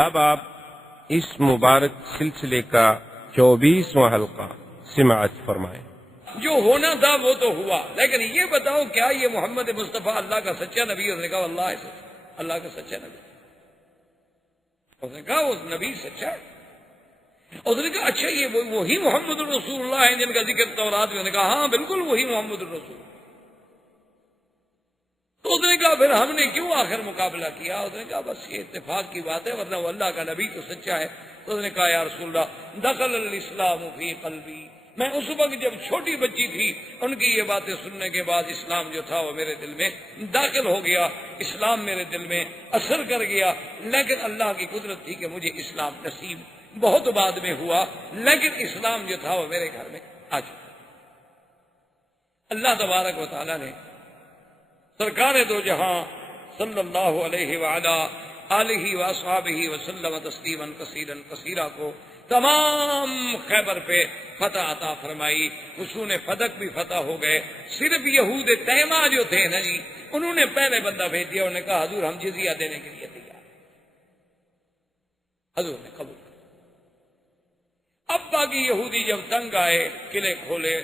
اب آپ اس مبارک سلسلے کا 24واں حلقہ سماعت فرمائیں۔ جو ہونا تھا وہ تو ہوا، لیکن یہ بتاؤ کیا یہ محمد مصطفیٰ اللہ کا سچا نبی؟ اس نے کہا اللہ ہے سچا، اللہ کا سچا نبی۔ اس نے کہا وہ نبی سچا ہے۔ اس نے کہا اچھا یہ وہی محمد الرسول اللہ ہیں جن کا ذکر تورات میں؟ نے کہا ہاں بالکل وہی محمد الرسول۔ تو اس نے کہا پھر ہم نے کیوں آخر مقابلہ کیا؟ اس نے کہا بس یہ اتفاق کی بات ہے، ورنہ وہ اللہ کا نبی تو سچا ہے۔ تو اس نے کہا یا رسول اللہ دخل الاسلام فی قلبی، میں اس وقت جب چھوٹی بچی تھی ان کی یہ باتیں سننے کے بعد اسلام جو تھا وہ میرے دل میں داخل ہو گیا، اسلام میرے دل میں اثر کر گیا، لیکن اللہ کی قدرت تھی کہ مجھے اسلام نصیب بہت بعد میں ہوا، لیکن اسلام جو تھا وہ میرے گھر میں آ چکا۔ اللہ تبارک و تعالیٰ نے سرکار دو جہاں صلی اللہ علیہ وعلا آلہ واصحابہ وسلم تسلیما کثیرا کثیرا کو تمام خیبر پہ فتح عطا فرمائی، حصون فدق بھی فتح ہو گئے۔ صرف یہود تیمہ جو تھے نا جی، انہوں نے پہلے بندہ بھیج دیا، انہوں نے کہا حضور ہم جزیہ دینے کے لیے تیار۔ حضور نے قبول کیا۔ اب باقی یہودی جب تنگ آئے، قلعے کھولے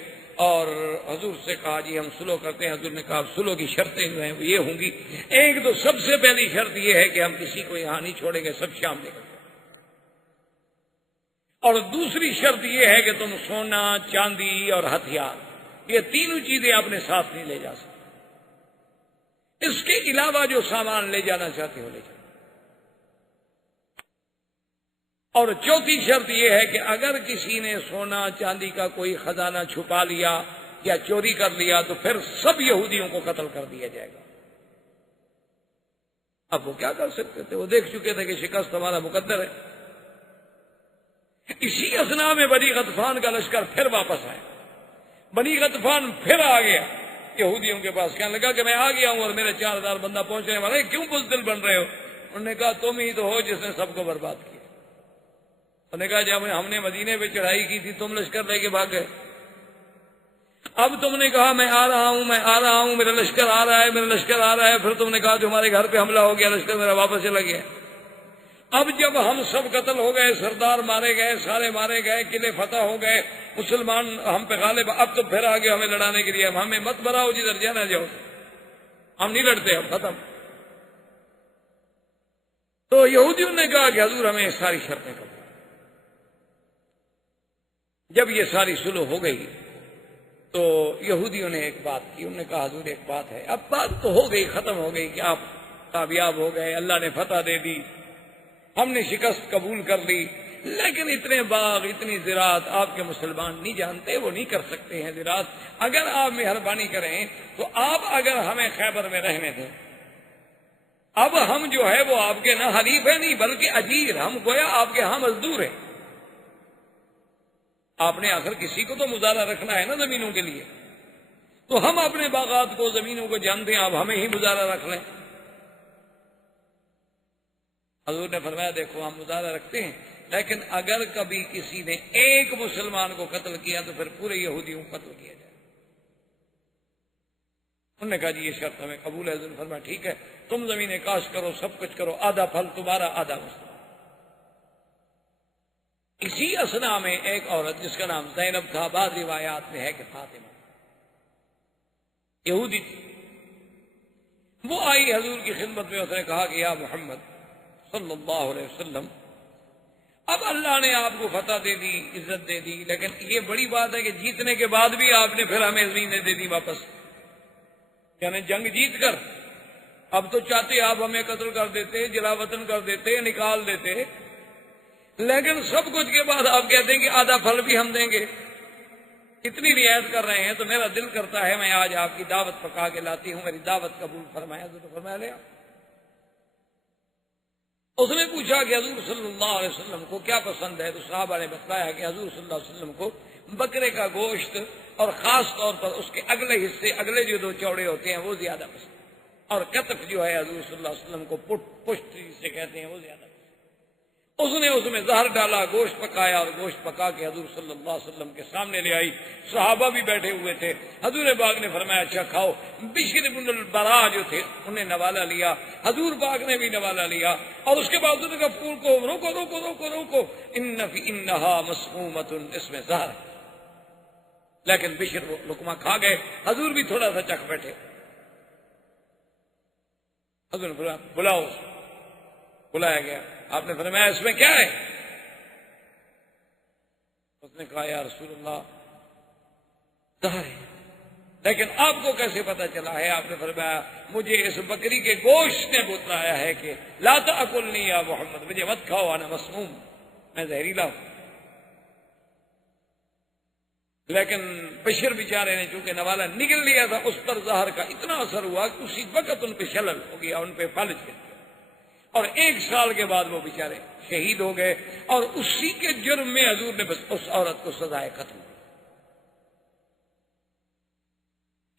اور حضور سے کہا جی ہم سلو کرتے ہیں۔ حضور نے کہا سلو کی شرطیں جو ہیں وہ یہ ہوں گی، ایک تو سب سے پہلی شرط یہ ہے کہ ہم کسی کو یہاں نہیں چھوڑیں گے، سب شام نکل جائیں، اور دوسری شرط یہ ہے کہ تم سونا چاندی اور ہتھیار یہ تینوں چیزیں اپنے ساتھ نہیں لے جا سکتے، اس کے علاوہ جو سامان لے جانا چاہتے ہو لے جاؤ۔ اور چوتھی شرط یہ ہے کہ اگر کسی نے سونا چاندی کا کوئی خزانہ چھپا لیا یا چوری کر لیا تو پھر سب یہودیوں کو قتل کر دیا جائے گا۔ اب وہ کیا کر سکتے تھے؟ وہ دیکھ چکے تھے کہ شکست ہمارا مقدر ہے۔ اسی اثنا میں بنی غطفان کا لشکر پھر واپس آیا۔ بنی غطفان پھر آ گیا یہودیوں کے پاس، کہنے لگا کہ میں آ گیا ہوں اور میرے 4000 بندہ پہنچنے والے، کیوں بزدل بن رہے ہو؟ انہوں نے کہا تم ہی تو ہو جس نے سب کو برباد کیا۔ انہوں نے کہا جب ہم نے مدینے پہ چڑھائی کی تھی تم لشکر لے کے بھاگ گئے، اب تم نے کہا میں آ رہا ہوں میں آ رہا ہوں، میرا لشکر آ رہا ہے میرا لشکر آ رہا ہے، پھر تم نے کہا تمہارے گھر پہ حملہ ہو گیا، لشکر میرا واپس چلا گیا۔ اب جب ہم سب قتل ہو گئے، سردار مارے گئے، سارے مارے گئے، قلعے فتح ہو گئے، مسلمان ہم پہ غالب، اب تو پھر آگے ہمیں لڑانے کے لیے ہمیں مت بڑھاؤ، جدھر جانا جاؤ، ہم نہیں لڑتے، اب ختم۔ تو یہودیوں نے کہا کہ حضور ہمیں ساری شرطیں قبول۔ جب یہ ساری سلو ہو گئی تو یہودیوں نے ایک بات کی، انہوں نے کہا حضور ایک بات ہے، اب بات تو ہو گئی، ختم ہو گئی کہ آپ کامیاب ہو گئے، اللہ نے فتح دے دی، ہم نے شکست قبول کر لی، لیکن اتنے باغ اتنی زراعت آپ کے مسلمان نہیں جانتے، وہ نہیں کر سکتے ہیں زراعت، اگر آپ مہربانی کریں تو آپ اگر ہمیں خیبر میں رہنے دیں، اب ہم جو ہے وہ آپ کے نہ حلیف ہیں نہیں بلکہ اجیر، ہم گویا آپ کے ہاں مزدور ہیں۔ آپ نے آخر کسی کو تو مزارہ رکھنا ہے نا زمینوں کے لیے، تو ہم اپنے باغات کو زمینوں کو جانتے ہیں، آپ ہمیں ہی مزارہ رکھ لیں۔ حضور نے فرمایا دیکھو ہم مزارہ رکھتے ہیں، لیکن اگر کبھی کسی نے ایک مسلمان کو قتل کیا تو پھر پورے یہودیوں کو قتل کیا جائے۔ انہوں نے کہا جی یہ شرط ہمیں قبول ہے۔ حضور نے فرمایا ٹھیک ہے، تم زمینیں کاشت کرو، سب کچھ کرو، آدھا پھل تمہارا آدھا مسلمان۔ اسی اثنا میں ایک عورت جس کا نام زینب تھا، بعض روایات میں ہے کہ فاطمہ، یہودی تھی، وہ آئی حضور کی خدمت میں، اس نے کہا کہ یا محمد صلی اللہ علیہ وسلم، اب اللہ نے آپ کو فتح دے دی، عزت دے دی، لیکن یہ بڑی بات ہے کہ جیتنے کے بعد بھی آپ نے پھر ہمیں زمینیں دے دی واپس، یعنی جنگ جیت کر اب تو چاہتے آپ ہمیں قتل کر دیتے، جلا وطن کر دیتے، نکال دیتے، لیکن سب کچھ کے بعد آپ کہتے ہیں کہ آدھا پھل بھی ہم دیں گے، اتنی رعایت کر رہے ہیں تو میرا دل کرتا ہے میں آج آپ کی دعوت پکا کے لاتی ہوں، میری دعوت قبول فرمایا۔ تو فرمایا لے۔ اس نے پوچھا کہ حضور صلی اللہ علیہ وسلم کو کیا پسند ہے؟ تو صحابہ نے بتلایا کہ حضور صلی اللہ علیہ وسلم کو بکرے کا گوشت اور خاص طور پر اس کے اگلے حصے، اگلے جو دو چوڑے ہوتے ہیں وہ زیادہ پسند، اور کتف جو ہے حضور صلی اللہ علیہ وسلم کو پشت سے کہتے ہیں وہ زیادہ پسند۔ اس نے اس میں زہر ڈالا، گوشت پکایا اور گوشت پکا کے حضور صلی اللہ علیہ وسلم کے سامنے لے آئی. صحابہ بھی بیٹھے ہوئے تھے. حضور پاک نے فرمایا اچھا کھاؤ. بشر بن البراء جو تھے انہیں نوالا لیا، حضور پاک نے بھی نوالا لیا، اور اس کے بعد انہوں نے کہا پھول کو روکو روکو روکو روکو، انہا مسمومۃ، اس میں زہر ہے. لیکن بشر وہ لقمہ کھا گئے، حضور بھی تھوڑا سا چکھ بیٹھے. حضور نے فرمایا بلاؤ. بلایا گیا. آپ نے فرمایا اس میں کیا ہے؟ اس نے کہا یا رسول اللہ زہر ہے. لیکن آپ کو کیسے پتا چلا ہے؟ آپ نے فرمایا مجھے اس بکری کے گوشت نے بتلایا ہے کہ لا تاکلنی یا محمد، مجھے مت کھاؤ، انا مسموم، میں زہریلا ہوں. لیکن بشر بیچارے نے چونکہ نوالا نگل لیا تھا، اس پر زہر کا اتنا اثر ہوا کہ اسی وقت ان پہ شلل ہو گیا، ان پہ فالج گر گیا، اور 1 سال کے بعد وہ بیچارے شہید ہو گئے. اور اسی کے جرم میں حضور نے بس اس عورت کو سزائے قتل.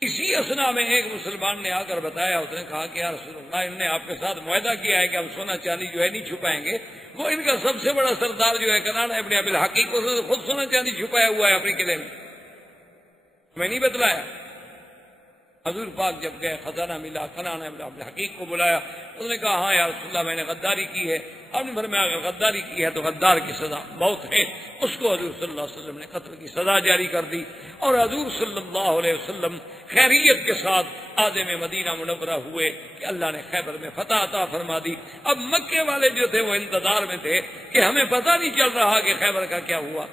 اسی اسنا میں ایک مسلمان نے آ کر بتایا، اس نے کہا کہ یا رسول اللہ ان نے آپ کے ساتھ معاہدہ کیا ہے کہ ہم سونا چاندی جو ہے نہیں چھپائیں گے. وہ ان کا سب سے بڑا سردار جو ہے کنانا ابن ابی الحقیق، اس نے خود سونا چاندی چھپایا ہوا ہے اپنے قلعے میں نہیں بتلایا. حضور پاک جب گئے خزانہ ملا، کنانا ابن ابی الحقیق کو بلایا. اس نے کہا ہاں یا رسول اللہ میں نے غداری کی ہے. آپ نے فرمایا اگر غداری کی ہے تو غدار کی سزا موت ہے. اس کو حضور صلی اللہ علیہ وسلم نے قتل کی سزا جاری کر دی. اور حضور صلی اللہ علیہ وسلم خیریت کے ساتھ عازم مدینہ منورہ ہوئے کہ اللہ نے خیبر میں فتح عطا فرما دی. اب مکے والے جو تھے وہ انتظار میں تھے کہ ہمیں پتہ نہیں چل رہا کہ خیبر کا کیا ہوا.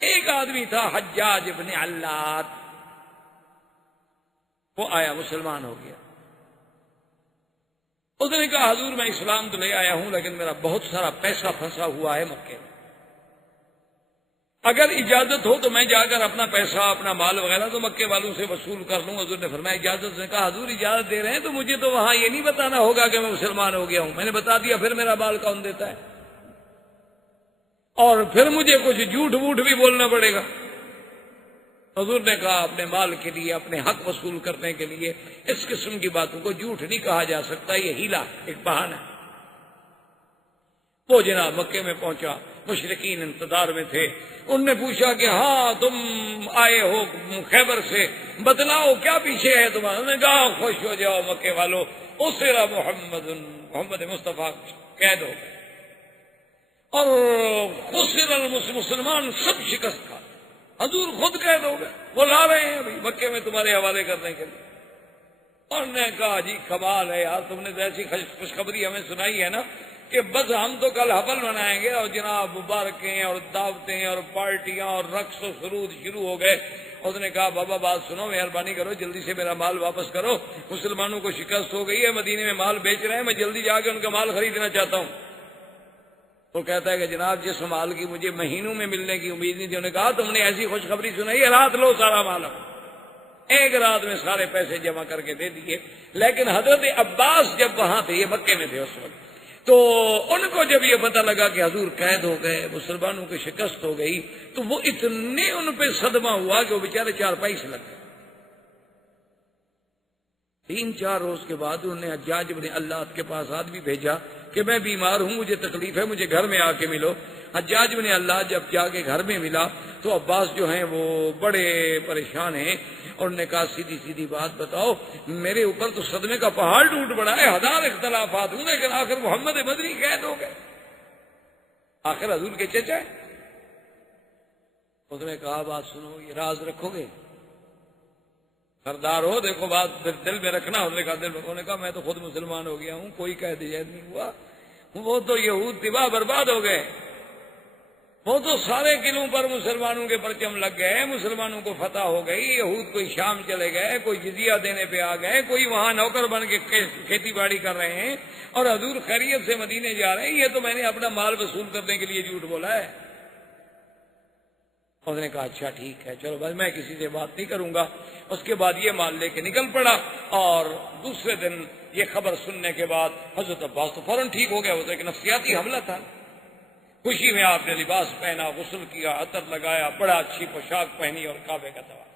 ایک آدمی تھا حجاج ابن علات، وہ آیا مسلمان ہو گیا. اس نے کہا حضور میں اسلام تو لے آیا ہوں لیکن میرا بہت سارا پیسہ پھنسا ہوا ہے مکے میں، اگر اجازت ہو تو میں جا کر اپنا پیسہ اپنا مال وغیرہ تو مکے والوں سے وصول کر لوں. حضور نے فرمایا اجازت. نے کہا حضور اجازت دے رہے ہیں تو مجھے تو وہاں یہ نہیں بتانا ہوگا کہ میں مسلمان ہو گیا ہوں. میں نے بتا دیا پھر میرا مال کون دیتا ہے؟ اور پھر مجھے کچھ جھوٹ ووٹ بھی بولنا پڑے گا. حضور نے کہا اپنے مال کے لیے، اپنے حق وصول کرنے کے لیے اس قسم کی باتوں کو جھوٹ نہیں کہا جا سکتا، یہ ہیلا، ایک بہانہ. وہ جناب مکے میں پہنچا، مشرکین انتظار میں تھے. ان نے پوچھا کہ ہاں تم آئے ہو خیبر سے، بتلاؤ کیا پیچھے ہے تمہارا؟ انہوں نے کہا خوش ہو جاؤ مکے والو، اسرا محمد مصطفیٰ قید ہو گئے، اور خسر مسلمان سب شکست کھا. حضور خود قید ہو گئے، وہ لا رہے ہیں ابھی مکے میں تمہارے حوالے کرنے کے لیے. اور نے کہا جی کمال ہے یار، تم نے ایسی خوشخبری ہمیں سنائی ہے نا کہ بس ہم تو کل حفل منائیں گے، اور جناب مبارکیں اور دعوتیں اور پارٹیاں اور رقص و سرود شروع ہو گئے. اس نے کہا بابا بات سنو، مہربانی کرو جلدی سے میرا مال واپس کرو، مسلمانوں کو شکست ہو گئی ہے، مدینے میں مال بیچ رہے ہیں، میں جلدی جا کے ان کا مال خریدنا چاہتا ہوں. وہ کہتا ہے کہ جناب جس مال کی مجھے مہینوں میں ملنے کی امید نہیں تھی. انہوں نے کہا تم نے ایسی خوشخبری سنائی ہے، رات لو سارا مال. ایک رات میں سارے پیسے جمع کر کے دے دیے. لیکن حضرت عباس جب وہاں تھے، یہ مکے میں تھے اس وقت، تو ان کو جب یہ پتہ لگا کہ حضور قید ہو گئے، مسلمانوں کی شکست ہو گئی، تو وہ اتنے ان پہ صدمہ ہوا کہ وہ بیچارے چارپائی سے لگ گئے. 3-4 روز کے بعد انہوں نے حجاج بن علات کے پاس آدمی بھیجا کہ میں بیمار ہوں، مجھے تکلیف ہے، مجھے گھر میں آ کے ملو. حجاج بن علات جب جا کے گھر میں ملا تو عباس جو ہیں وہ بڑے پریشان ہیں، اور انہوں نے کہا سیدھی سیدھی بات بتاؤ، میرے اوپر تو صدمے کا پہاڑ ٹوٹ پڑا ہے، 1000 اختلافات ہوں، لیکن آخر محمد مدنی قید ہو گئے، آخر حضور کے چچا ہے. اس نے کہا بات سنو، یہ راز رکھو گے؟ سردار ہو، دیکھو بات دل میں رکھنا. انہوں نے کہا دل میں. انہوں نے کہا میں تو خود مسلمان ہو گیا ہوں، کوئی قید جید نہیں ہوا. وہ تو یہود تباہ برباد ہو گئے، وہ تو سارے قلعوں پر مسلمانوں کے پرچم لگ گئے، مسلمانوں کو فتح ہو گئی. یہود کوئی شام چلے گئے، کوئی جزیہ دینے پہ آ گئے، کوئی وہاں نوکر بن کے کھیتی باڑی کر رہے ہیں، اور حضور خیریت سے مدینے جا رہے ہیں. یہ تو میں نے اپنا مال وصول کرنے کے لیے جھوٹ بولا ہے. اس نے کہا اچھا ٹھیک ہے، چلو بھائی میں کسی سے بات نہیں کروں گا. اس کے بعد یہ مال لے کے نکل پڑا، اور دوسرے دن یہ خبر سننے کے بعد حضرت عباس تو فوراً ٹھیک ہو گیا. وہ تو ایک نفسیاتی حملہ تھا. خوشی میں آپ نے لباس پہنا، غسل کیا، عطر لگایا، بڑا اچھی پوشاک پہنی، اور کعبے کا طواف.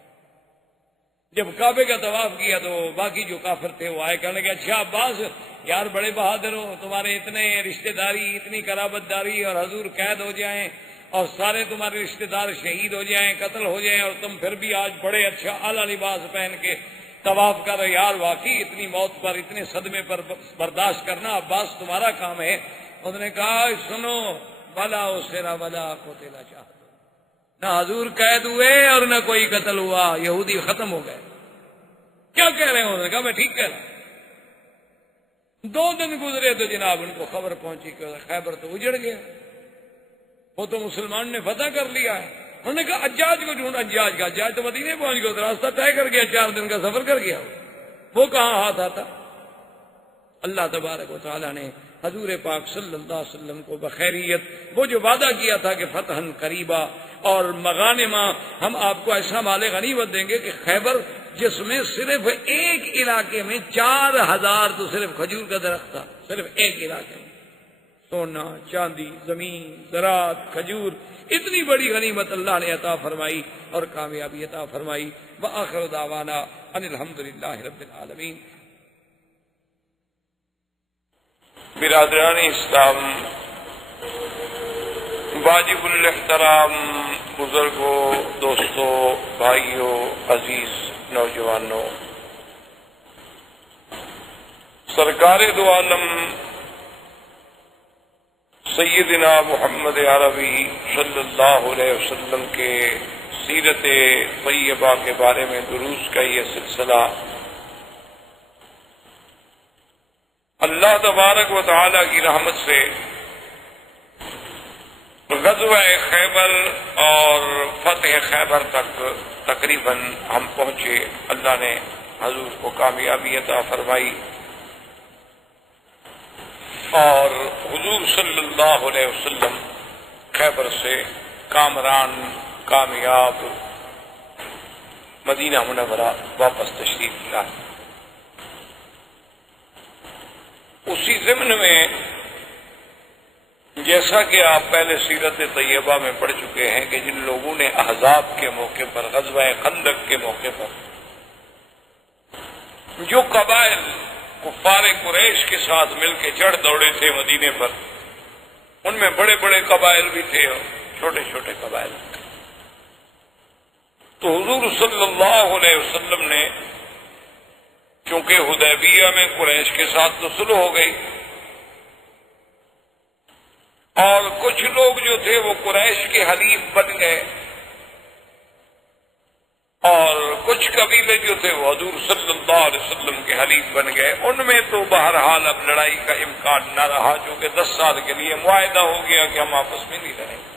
جب کعبے کا طواف کیا تو باقی جو کافر تھے وہ آئے، کہنے لگے اچھا عباس یار بڑے بہادر ہو، تمہارے اتنے رشتہ داری، اتنی قرابت داری، اور حضور قید ہو جائیں اور سارے تمہارے رشتہ دار شہید ہو جائیں، قتل ہو جائیں، اور تم پھر بھی آج بڑے اچھا اعلیٰ لباس پہن کے طواف کر رہے، یار واقعی اتنی موت پر، اتنے صدمے پر برداشت کرنا عباس تمہارا کام ہے۔ انہوں نے کہا سنو، بلا اسرا بلا قتل شہید، نہ حضور قید ہوئے اور نہ کوئی قتل ہوا، یہودی ختم ہو گئے۔ کیا کہہ رہے ہیں؟ انہوں نے کہا میں ٹھیک کہہ رہا ہوں۔ 2 دن گزرے تو جناب ان کو خبر پہنچی کہ خیبر تو اجڑ گیا، وہ تو مسلمان نے فتح کر لیا ہے۔ انہوں نے کہا حجاج کو ڈھونڈ، حجاج کا، حجاج تو مدینے پہنچ گیا، تو راستہ طے کر گیا، 4 دن کا سفر کر گیا، وہ کہاں ہاتھ آتا۔ اللہ تبارک و تعالیٰ نے حضور پاک صلی اللہ علیہ وسلم کو بخیریت وہ جو وعدہ کیا تھا کہ فتحً قریبا اور مغانمہ، ہم آپ کو ایسا مال غنیمت دیں گے کہ خیبر جس میں صرف ایک علاقے میں 4000 تو صرف کھجور کا درخت تھا، صرف ایک علاقے میں، سونا چاندی زمین زراعت کھجور، اتنی بڑی غنیمت اللہ نے عطا فرمائی اور کامیابی عطا فرمائی۔ وآخر دعوانا ان الحمدللہ رب العالمین۔ برادران اسلام، واجب الاحترام بزرگوں، دوستوں، بھائیوں، عزیز نوجوانوں، سرکار دو عالم سیدنا محمد عربی صلی اللہ علیہ وسلم کے سیرت طیبہ کے بارے میں دروس کا یہ سلسلہ اللہ تبارک و تعالی کی رحمت سے غزوہ خیبر اور فتح خیبر تک تقریباً ہم پہنچے۔ اللہ نے حضور کو کامیابی عطا فرمائی اور حضور صلی اللہ علیہ وسلم خیبر سے کامران کامیاب مدینہ منورہ واپس تشریف لائے۔ اسی ضمن میں جیسا کہ آپ پہلے سیرت طیبہ میں پڑھ چکے ہیں کہ جن لوگوں نے احزاب کے موقع پر، غزوہ خندق کے موقع پر جو قبائل کفار قریش کے ساتھ مل کے چڑھ دوڑے تھے مدینے پر، ان میں بڑے بڑے قبائل بھی تھے اور چھوٹے چھوٹے قبائل بھی تھے۔ تو حضور صلی اللہ علیہ وسلم نے چونکہ حدیبیہ میں قریش کے ساتھ تو صلح ہو گئی اور کچھ لوگ جو تھے وہ قریش کے حلیف بن گئے اور کچھ قبیلے جو تھے وہ حضور صلی اللہ علیہ وسلم کے حلیف بن گئے۔ ان میں تو بہرحال اب لڑائی کا امکان نہ رہا، چونکہ 10 سال کے لیے معاہدہ ہو گیا کہ ہم آپس میں نہیں لڑیں گے۔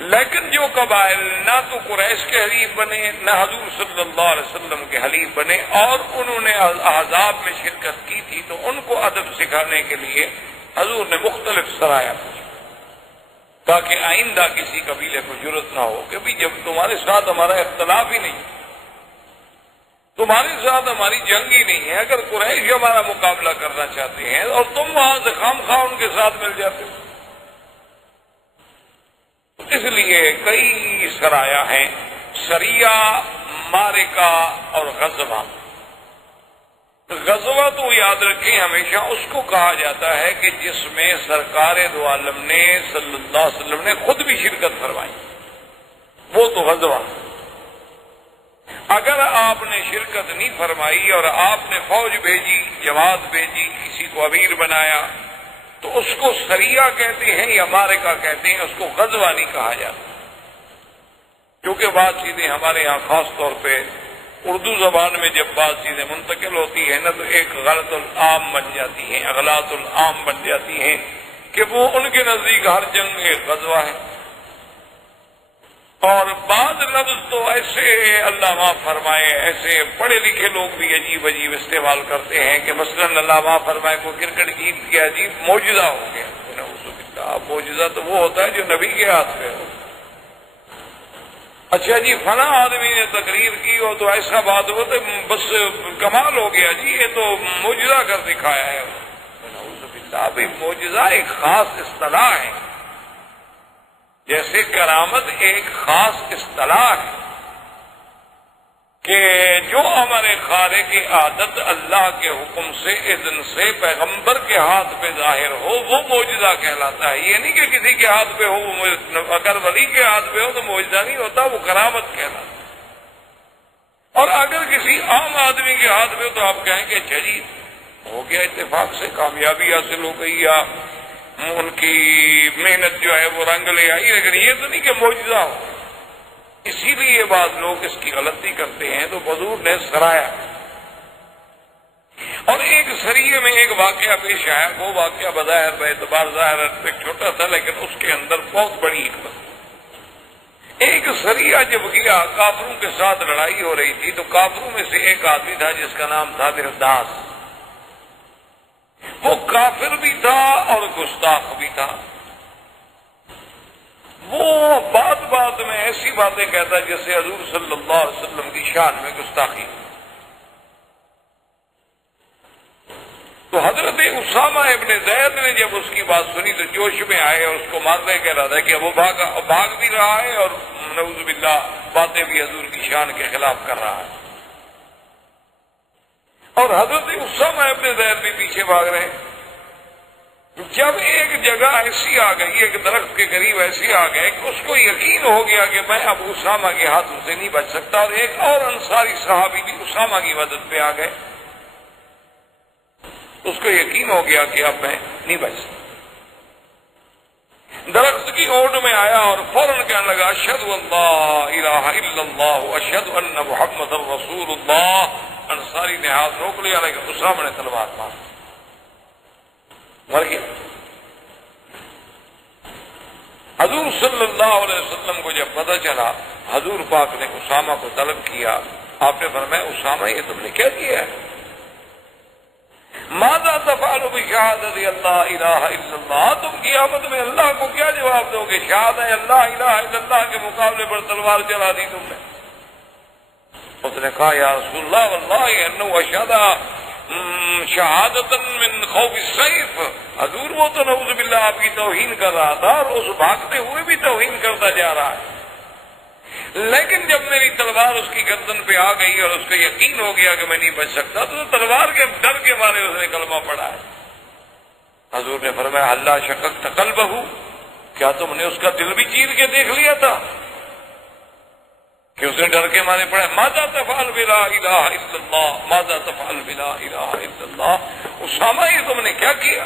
لیکن جو قبائل نہ تو قریش کے حلیف بنے نہ حضور صلی اللہ علیہ وسلم کے حلیف بنے اور انہوں نے احزاب میں شرکت کی تھی، تو ان کو ادب سکھانے کے لیے حضور نے مختلف سرایا پوچھا تاکہ آئندہ کسی قبیلے کو جرأت نہ ہو کہ بھی جب تمہارے ساتھ ہمارا اختلاف ہی نہیں، تمہارے ساتھ ہماری جنگ ہی نہیں ہے، اگر قریش ہمارا مقابلہ کرنا چاہتے ہیں اور تم وہاں سے خام خواہ ان کے ساتھ مل جاتے ہو۔ اس لیے کئی سرایا ہیں، سریہ، معرکہ اور غزوہ۔ غزوہ تو یاد رکھیں ہمیشہ اس کو کہا جاتا ہے کہ جس میں سرکار دو عالم نے صلی اللہ علیہ وسلم نے خود بھی شرکت فرمائی، وہ تو غزوہ۔ اگر آپ نے شرکت نہیں فرمائی اور آپ نے فوج بھیجی، جماعت بھیجی، کسی کو امیر بنایا، تو اس کو سریہ کہتے ہیں یا معرکہ کہتے ہیں، اس کو غزوہ نہیں کہا جاتا۔ کیونکہ بات چیزیں ہمارے یہاں خاص طور پہ اردو زبان میں جب بات چیزیں منتقل ہوتی ہیں نا تو ایک غلط العام بن جاتی ہیں، اغلاط العام بن جاتی ہیں کہ وہ ان کے نزدیک ہر جنگ ایک غزوہ ہے۔ اور بعض لفظ تو ایسے اللہ معاف فرمائے، ایسے پڑھے لکھے لوگ بھی عجیب عجیب استعمال کرتے ہیں کہ مثلا اللہ معاف فرمائے کو کرکٹ جیت گیا، عجیب معجزہ ہو گیا۔ معجزہ تو وہ ہوتا ہے جو نبی کے ہاتھ پہ ہو۔ اچھا جی فلاں آدمی نے تقریر کی ہو تو ایسا بات ہو تو بس کمال ہو گیا جی، یہ تو معجزہ کر دکھایا ہے۔ بھائی معجزہ ایک خاص اصطلاح ہے، جیسے کرامت ایک خاص اصطلاح ہے۔ کہ جو ہمارے خالق کی عادت اللہ کے حکم سے اذن سے پیغمبر کے ہاتھ پہ ظاہر ہو وہ معجزہ کہلاتا ہے. یہ نہیں کہ کسی کے ہاتھ پہ ہو وہ اگر ولی کے ہاتھ پہ ہو تو معجزہ نہیں ہوتا، وہ کرامت کہلاتا ہے. اور اگر کسی عام آدمی کے ہاتھ پہ ہو تو آپ کہیں کہ اچھا جی ہو گیا، اتفاق سے کامیابی حاصل ہو گئی یا ان کی محنت جو ہے وہ رنگ لے آئی، لیکن یہ تو نہیں کہ معجزہ ہو. اسی لیے یہ بات لوگ اس کی غلطی کرتے ہیں. تو حضور نے سرایا اور ایک سریے میں ایک واقعہ پیش آیا. وہ واقعہ بظاہر بے اعتبار ظاہر ایک چھوٹا تھا لیکن اس کے اندر بہت بڑی حکمت. ایک سریہ جب گیا کافروں کے ساتھ لڑائی ہو رہی تھی تو کافروں میں سے ایک آدمی تھا جس کا نام تھا مرداس. وہ کافر بھی تھا اور گستاخ بھی تھا. وہ بات بات میں ایسی باتیں کہتا جیسے حضور صلی اللہ علیہ وسلم کی شان میں گستاخی. تو حضرت اسامہ ابن زید نے جب اس کی بات سنی تو جوش میں آئے اور اس کو مارنے کا ارادہ کیا. وہ بھاگ بھی رہا ہے اور نعوذ باللہ باتیں بھی حضور کی شان کے خلاف کر رہا ہے. اور حضرت اسامہ ابن زید بھی پیچھے بھاگ رہے ہیں. جب ایک جگہ ایسی آ گئی، ایک درخت کے قریب ایسی آ گئے کہ اس کو یقین ہو گیا کہ میں اب اسامہ کے ہاتھوں سے نہیں بچ سکتا، اور ایک اور انصاری صحابی بھی اسامہ کی مدد پہ آ گئے. اس کو یقین ہو گیا کہ اب میں نہیں بچ سکتا. درخت کی اوٹ میں آیا اور فوراً کہنے لگا اشہد اللہ الہ الا اللہ اشہد ان محمد رسول اللہ. انصاری نے ہاتھ روک لیا لیکن اسامہ نے تلوار مر گیا. حضور صلی اللہ علیہ وسلم کو جب پتہ چلا حضور پاک نے اسامہ کو طلب کیا. آپ نے فرمایا اسامہ یہ تم نے کیا کیا ہے؟ ماذا تفعل بشہادت اللہ الہ الا اللہ. تم قیامت میں اللہ کو کیا جواب دو گے؟ شہادت اللہ الہ الا اللہ کے مقابلے پر تلوار چلا دی تم نے. اس نے کہا یا رسول اللہ واللہ انہ اشہد شہادتا من خوف السیف. حضور وہ تو نعوذ باللہ آپ کی توہین کر رہا تھا اور اس بھاگتے ہوئے بھی توہین کرتا جا رہا ہے، لیکن جب میری تلوار اس کی گردن پہ آ گئی اور اس کو یقین ہو گیا کہ میں نہیں بچ سکتا تو تلوار کے ڈر کے مارے اس نے کلمہ پڑھا ہے. حضور نے فرمایا اللہ شققت قلبہ، کیا تم نے اس کا دل بھی چیر کے دیکھ لیا تھا کہ اس نے ڈر کے مارے پڑھا ماذا تفعل بلا الہ الا اللہ ماذا تفعل بلا الہ الا اللہ. اسامہ یہ تم نے کیا کیا؟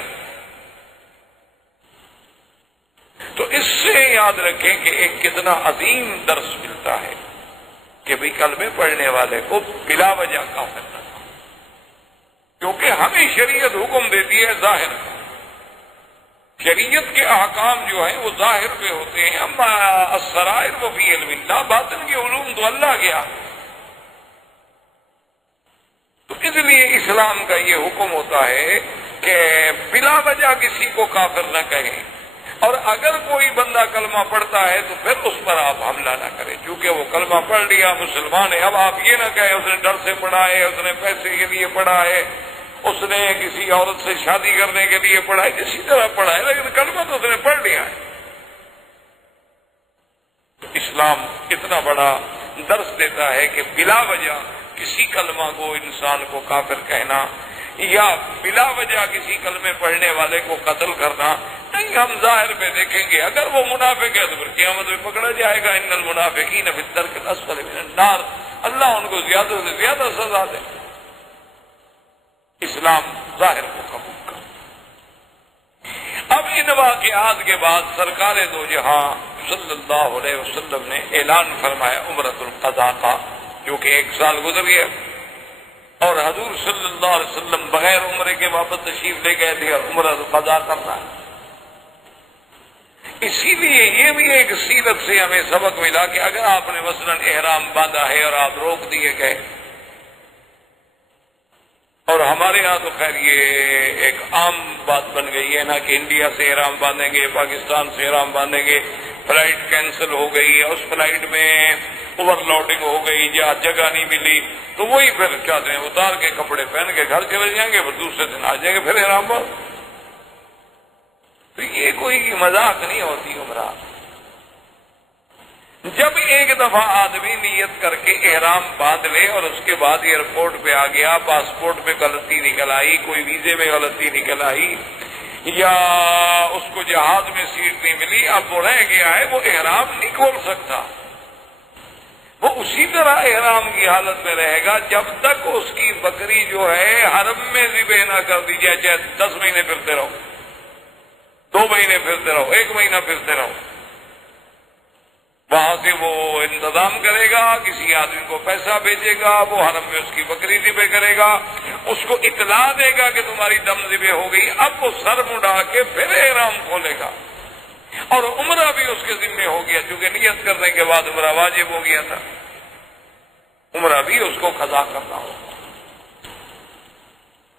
تو اس سے یاد رکھیں کہ ایک کتنا عظیم درس ملتا ہے کہ بھئی کلمے پڑھنے والے کو بلا وجہ کافر نہ کرو، کیونکہ ہمیں شریعت حکم دیتی ہے ظاہر کا. شریعت کے احکام جو ہیں وہ ظاہر پہ ہوتے ہیں. اما السرائر وفی علم اللہ، باطن کے علوم تو اللہ گیا. تو اس لیے اسلام کا یہ حکم ہوتا ہے کہ بلا وجہ کسی کو کافر نہ کہیں، اور اگر کوئی بندہ کلمہ پڑھتا ہے تو پھر اس پر آپ حملہ نہ کریں، چونکہ وہ کلمہ پڑھ لیا مسلمان ہے. اب آپ یہ نہ کہیں اس نے ڈر سے پڑھا ہے، اس نے پیسے کے لیے پڑھا ہے، اس نے کسی عورت سے شادی کرنے کے لیے پڑھا ہے، کسی طرح پڑھا ہے لیکن کلمہ تو اس نے پڑھ لیا ہے. اسلام اتنا بڑا درس دیتا ہے کہ بلا وجہ کسی کلمہ کو انسان کو کافر کہنا یا بلا وجہ کسی کلمے پڑھنے والے کو قتل کرنا نہیں. ہم ظاہر پہ دیکھیں گے اگر وہ منافق ہے تو پھر قیامت میں پکڑا جائے گا. ان المنافقین فی الدرک الاسفل من النار. اللہ ان کو زیادہ سے زیادہ سزا دے. اسلام ظاہر کو قبول کر. اب ان واقعات کے بعد سرکار دو جہاں صلی اللہ علیہ وسلم نے اعلان فرمایا عمرۃ القضاء کا، جو کہ 1 سال گزر گیا اور حضور صلی اللہ علیہ وسلم بغیر عمرے کے واپس تشریف لے گئے تھے اور عمرۃ القضاء کرنا ہے. اسی لیے یہ بھی ایک سیرت سے ہمیں سبق ملا کہ اگر آپ نے مثلاً احرام باندھا ہے اور آپ روک دیے گئے، اور ہمارے ہاں تو خیر یہ ایک عام بات بن گئی ہے نا کہ انڈیا سے احرام باندھیں گے، پاکستان سے احرام باندھیں گے، فلائٹ کینسل ہو گئی، اس فلائٹ میں اوور لوڈنگ ہو گئی یا جگہ نہیں ملی تو وہی پھر چاہتے ہیں اتار کے کپڑے پہن کے گھر چلے جائیں گے، پھر دوسرے دن آ جائیں گے پھر احرام باندھ. تو یہ کوئی مذاق نہیں ہوتی عمرہ. جب ایک دفعہ آدمی نیت کر کے احرام باندھ لے اور اس کے بعد ایئرپورٹ پہ آ گیا، پاسپورٹ میں غلطی نکل آئی، کوئی ویزے میں غلطی نکل آئی، یا اس کو جہاز میں سیٹ نہیں ملی، اب وہ رہ گیا ہے، وہ احرام نہیں کھول سکتا، وہ اسی طرح احرام کی حالت میں رہے گا جب تک اس کی بکری جو ہے حرم میں ذبح نہ کر دی جائے، چاہے 10 مہینے پھرتے رہو، 2 مہینے پھرتے رہو، 1 مہینہ پھرتے رہو، وہاں سے وہ انتظام کرے گا، کسی آدمی کو پیسہ بھیجے گا، وہ حرم میں اس کی بکری ذبح کرے گا، اس کو اطلاع دے گا کہ تمہاری دم ذبح ہو گئی، اب وہ سر مڑا کے پھر احرام کھولے گا، اور عمرہ بھی اس کے ذمہ ہو گیا، چونکہ نیت کرنے کے بعد عمرہ واجب ہو گیا تھا، عمرہ بھی اس کو قضا کرنا ہوگا۔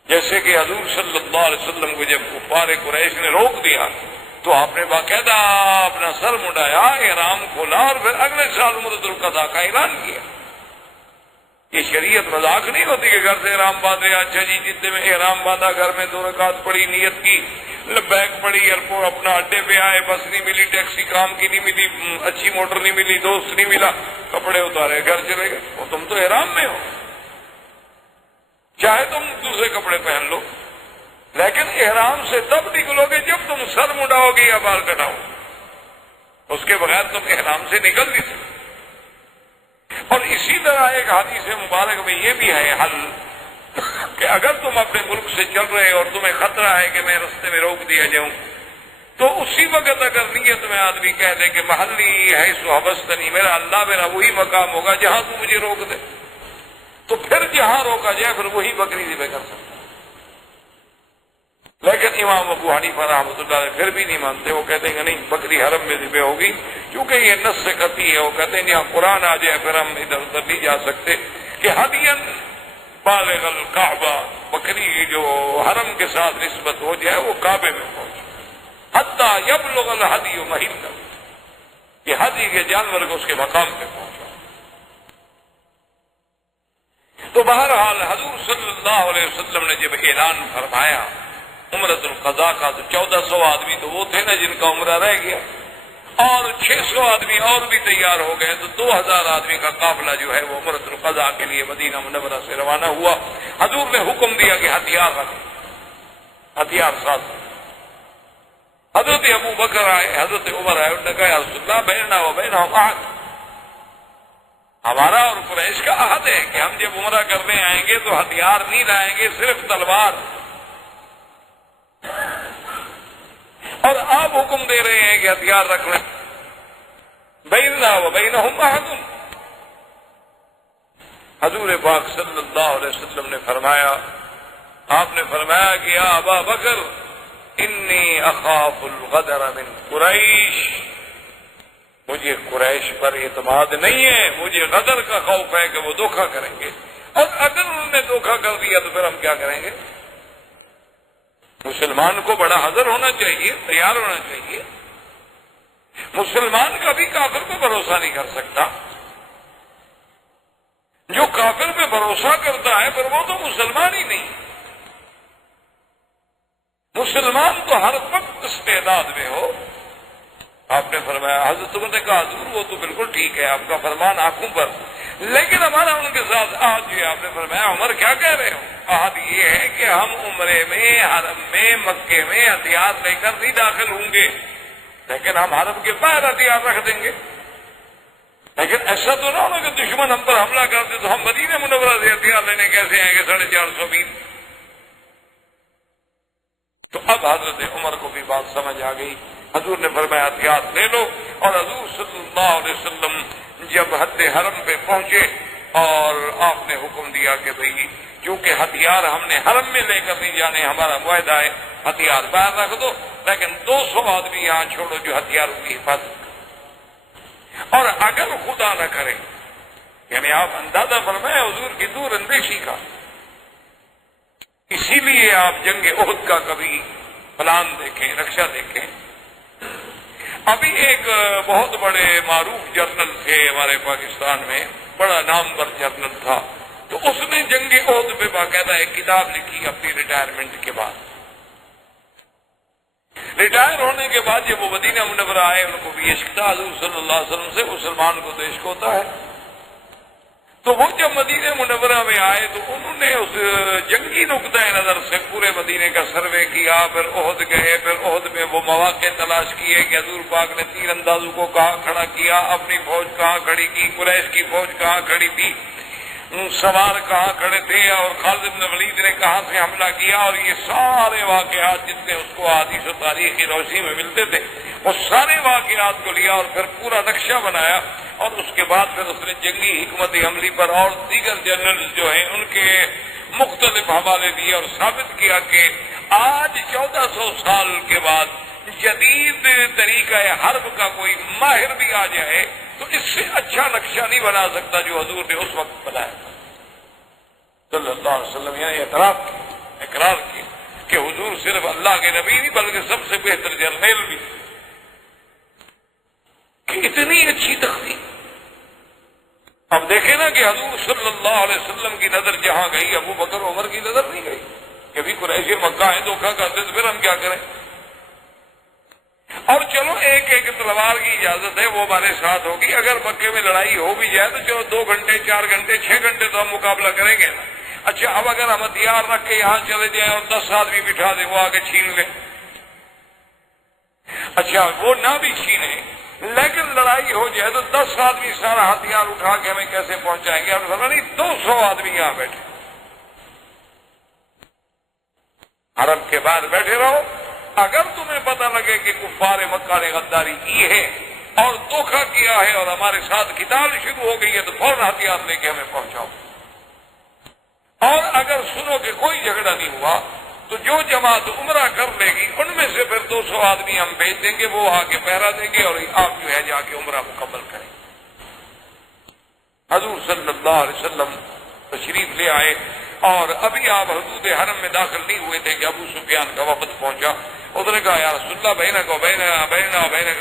جیسے کہ حضور صلی اللہ علیہ وسلم کو جب کفار قریش نے روک دیا تو آپ نے باقاعدہ اپنا سر مڈایا، احرام کھولا، اور پھر اگلے سال عمرۃ القضاء کا اعلان کیا۔ یہ شریعت مذاق نہیں ہوتی کہ گھر سے احرام باندھے، اچھا جی جتنے میں احرام باندھا، گھر میں 2 رکعت پڑھی، نیت کی، لبیک پڑھی، ایئرپورٹ اپنا اڈے پہ آئے، بس نہیں ملی، ٹیکسی کام کی نہیں ملی، اچھی موٹر نہیں ملی، دوست نہیں ملا، کپڑے اتارے گھر چلے گئے، وہ تم تو احرام میں ہو، چاہے تم دوسرے کپڑے پہن لو، لیکن احرام سے تب نکلو گے جب تم سر مڈاؤ گے یا بال کٹاؤ، اس کے بغیر تم احرام سے نکل نہیں سکتے۔ اور اسی طرح ایک حدیث مبارک میں یہ بھی ہے حل کہ اگر تم اپنے ملک سے چل رہے اور تمہیں خطرہ ہے کہ میں رستے میں روک دیا جاؤں، تو اسی وقت اگر نیت میں آدمی کہہ دے کہ محلی ہے سو حبستنی، میرا اللہ میرا وہی مقام ہوگا جہاں تو مجھے روک دے، تو پھر جہاں روکا جائے پھر وہی بکری ذبح کر سکتا۔ لیکن امام ابو حنیفہ رحمۃ اللہ علیہ پھر بھی نہیں مانتے، وہ کہتے ہیں کہ نہیں، بکری حرم میں ذبح ہوگی، کیونکہ یہ نص سے قطعی ہے، وہ کہتے ہیں جہاں قرآن آ جائے پھر ہم ادھر ادھر نہیں جا سکتے، کہ ہدین بالغ الکعبہ، بکری جو حرم کے ساتھ نسبت ہو جائے وہ کعبے میں پہنچے، حتی یبلغ الہدی محلہ، کہ ہدی کے جانور کو اس کے مقام پہ پہنچا۔ تو بہرحال حضور صلی اللہ علیہ وسلم نے جب اعلان فرمایا عمرۃ القضاء کا، تو 1400 آدمی تو وہ تھے نا جن کا عمرہ رہ گیا، اور 600 آدمی اور بھی تیار ہو گئے، تو 2000 آدمی کا قافلہ جو ہے وہ عمرۃ القضاء کے لیے مدینہ منورہ سے روانہ ہوا۔ حضور نے حکم دیا کہ ہتھیار رکھیں، ہتھیار ساتھ۔ حضرت ابو بکر آئے، حضرت عمر آئے، انہوں نے کہا یا رسول اللہ بیننا و بینہم عہد، ہمارا اور قریش کا عہد ہے کہ ہم جب عمرہ کرنے آئیں گے تو ہتھیار نہیں لائیں گے، صرف تلوار، اور آپ حکم دے رہے ہیں کہ ہتھیار رکھ لیں۔ بیننا و بینہم عہد، حضور پاک صلی اللہ علیہ وسلم نے فرمایا، آپ نے فرمایا کہ یا ابا بکر انی اخاف الغدر من قریش، مجھے قریش پر اعتماد نہیں ہے، مجھے غدر کا خوف ہے کہ وہ دھوکہ کریں گے، اور اگر انہوں نے دھوکہ کر دیا تو پھر ہم کیا کریں گے؟ مسلمان کو بڑا حذر ہونا چاہیے، تیار ہونا چاہیے۔ مسلمان کبھی کافر پہ بھروسہ نہیں کر سکتا، جو کافر پہ بھروسہ کرتا ہے پھر وہ تو مسلمان ہی نہیں۔ مسلمان تو ہر وقت استعداد میں ہو۔ آپ نے فرمایا، حضرت عمر نے کہا حضور وہ تو بالکل ٹھیک ہے، آپ کا فرمان آنکھوں پر، لیکن ہمارا ان کے ساتھ عہد جو ہے، آپ نے فرمایا عمر کیا کہہ رہے ہو؟ عہد یہ ہے کہ ہم عمرے میں، حرم میں، مکے میں ہتھیار لے کر نہیں داخل ہوں گے، لیکن ہم حرم کے باہر ہتھیار رکھ دیں گے۔ لیکن ایسا تو نہ ہونا کہ دشمن ہم پر حملہ کرتے تو ہم مدینہ منورہ سے ہتھیار لینے کیسے آئیں گے 450 میل؟ تو اب حضرت عمر کو بھی بات سمجھ آ گئی، حضور نے فرمایا ہتھیار لے لو، اور حضور صلی اللہ علیہ وسلم جب حد حرم پہ پہنچے اور آپ نے حکم دیا کہ بھئی کیونکہ ہتھیار ہم نے حرم میں لے کر نہیں جانے، ہمارا معاہدہ ہے، ہتھیار باہر رکھ دو، لیکن 200 آدمی یہاں چھوڑو جو ہتھیاروں کی حفاظت کریں، اور اگر خدا نہ کرے، یعنی آپ اندازہ فرمائیں حضور کی دور اندیشی کا، اسی لیے آپ جنگ احد کا کبھی پلان دیکھیں، نقشہ دیکھیں۔ ابھی ایک بہت بڑے معروف جرنل تھے ہمارے پاکستان میں، بڑا نامور جرنل تھا، تو اس نے جنگ احد پہ باقاعدہ ایک کتاب لکھی اپنی ریٹائرمنٹ کے بعد۔ ریٹائر ہونے کے بعد جب وہ مدینہ منورہ آئے ان کو بھی عشق تھا حضور صلی اللہ علیہ وسلم سے، مسلمان کو تو عشق ہوتا ہے. تو وہ جب مدینہ منورہ میں آئے تو انہوں نے اس جنگی نقطۂ نظر سے پورے مدینے کا سروے کیا، پھر احد گئے، پھر احد میں وہ مواقع تلاش کیے کہ حضور پاک نے تیر اندازوں کو کہاں کھڑا کیا، اپنی فوج کہاں کھڑی کی، قریش کی فوج کہاں کھڑی تھی، سوار کہاں کھڑے تھے، اور خالد بن ولید نے کہاں سے حملہ کیا، اور یہ سارے واقعات جتنے اس کو حدیث و تاریخ کی روشنی میں ملتے تھے وہ سارے واقعات کو لیا اور پھر پورا نقشہ بنایا. اور اس کے بعد پھر اس نے جنگی حکمت عملی پر اور دیگر جنرل جو ہیں ان کے مختلف حوالے دیے اور ثابت کیا کہ آج 1400 سال کے بعد جدید طریقہ حرب کا کوئی ماہر بھی آ جائے تو اس سے اچھا نقشہ نہیں بنا سکتا جو حضور نے اس وقت بنایا صلی اللہ علیہ وسلم. یعنی اقرار کیا کہ حضور صرف اللہ کے نبی نہیں بلکہ سب سے بہتر جرنیل بھی، کہ اتنی اچھی تخطیط. اب دیکھیں نا کہ حضور صلی اللہ علیہ وسلم کی نظر جہاں گئی ابو بکر عمر کی نظر نہیں گئی. کبھی قریش مکہ ہے دھوکہ کرتے تو پھر ہم کیا کریں. اور چلو ایک تلوار کی اجازت ہے وہ ہمارے ساتھ ہوگی، اگر مکے میں لڑائی ہو بھی جائے تو چلو 2 گھنٹے 4 گھنٹے 6 گھنٹے تو ہم مقابلہ کریں گے نا. اچھا اب اگر ہم ہتھیار رکھ کے یہاں چلے جائیں اور 10 آدمی بٹھا دیں وہ آگے چھین لیں، اچھا وہ نہ بھی چھینے لیکن لڑائی ہو جائے تو 10 آدمی سارا ہتھیار اٹھا کے ہمیں کیسے پہنچائیں گے. اور نہیں 200 آدمی یہاں بیٹھے، حرم کے باہر بیٹھے رہو. اگر تمہیں پتہ لگے کہ کفار مکہ نے غداری کی ہے اور دھوکہ کیا ہے اور ہمارے ساتھ قتال شروع ہو گئی ہے تو فوراً ہتھیار لے کے ہمیں پہنچاؤ. اور اگر سنو کہ کوئی جھگڑا نہیں ہوا تو جو جماعت عمرہ کر لے گی ان میں سے پھر 200 آدمی ہم بھیج دیں گے، وہ آ کے پہرا دیں گے اور آپ جو ہے جا کے عمرہ مکمل کریں. حضور صلی اللہ علیہ وسلم تشریف لے آئے اور ابھی آپ حدود حرم میں داخل نہیں ہوئے تھے کہ ابو سفیان کا وفد پہنچا. اس نے کہا یا رسول اللہ بینک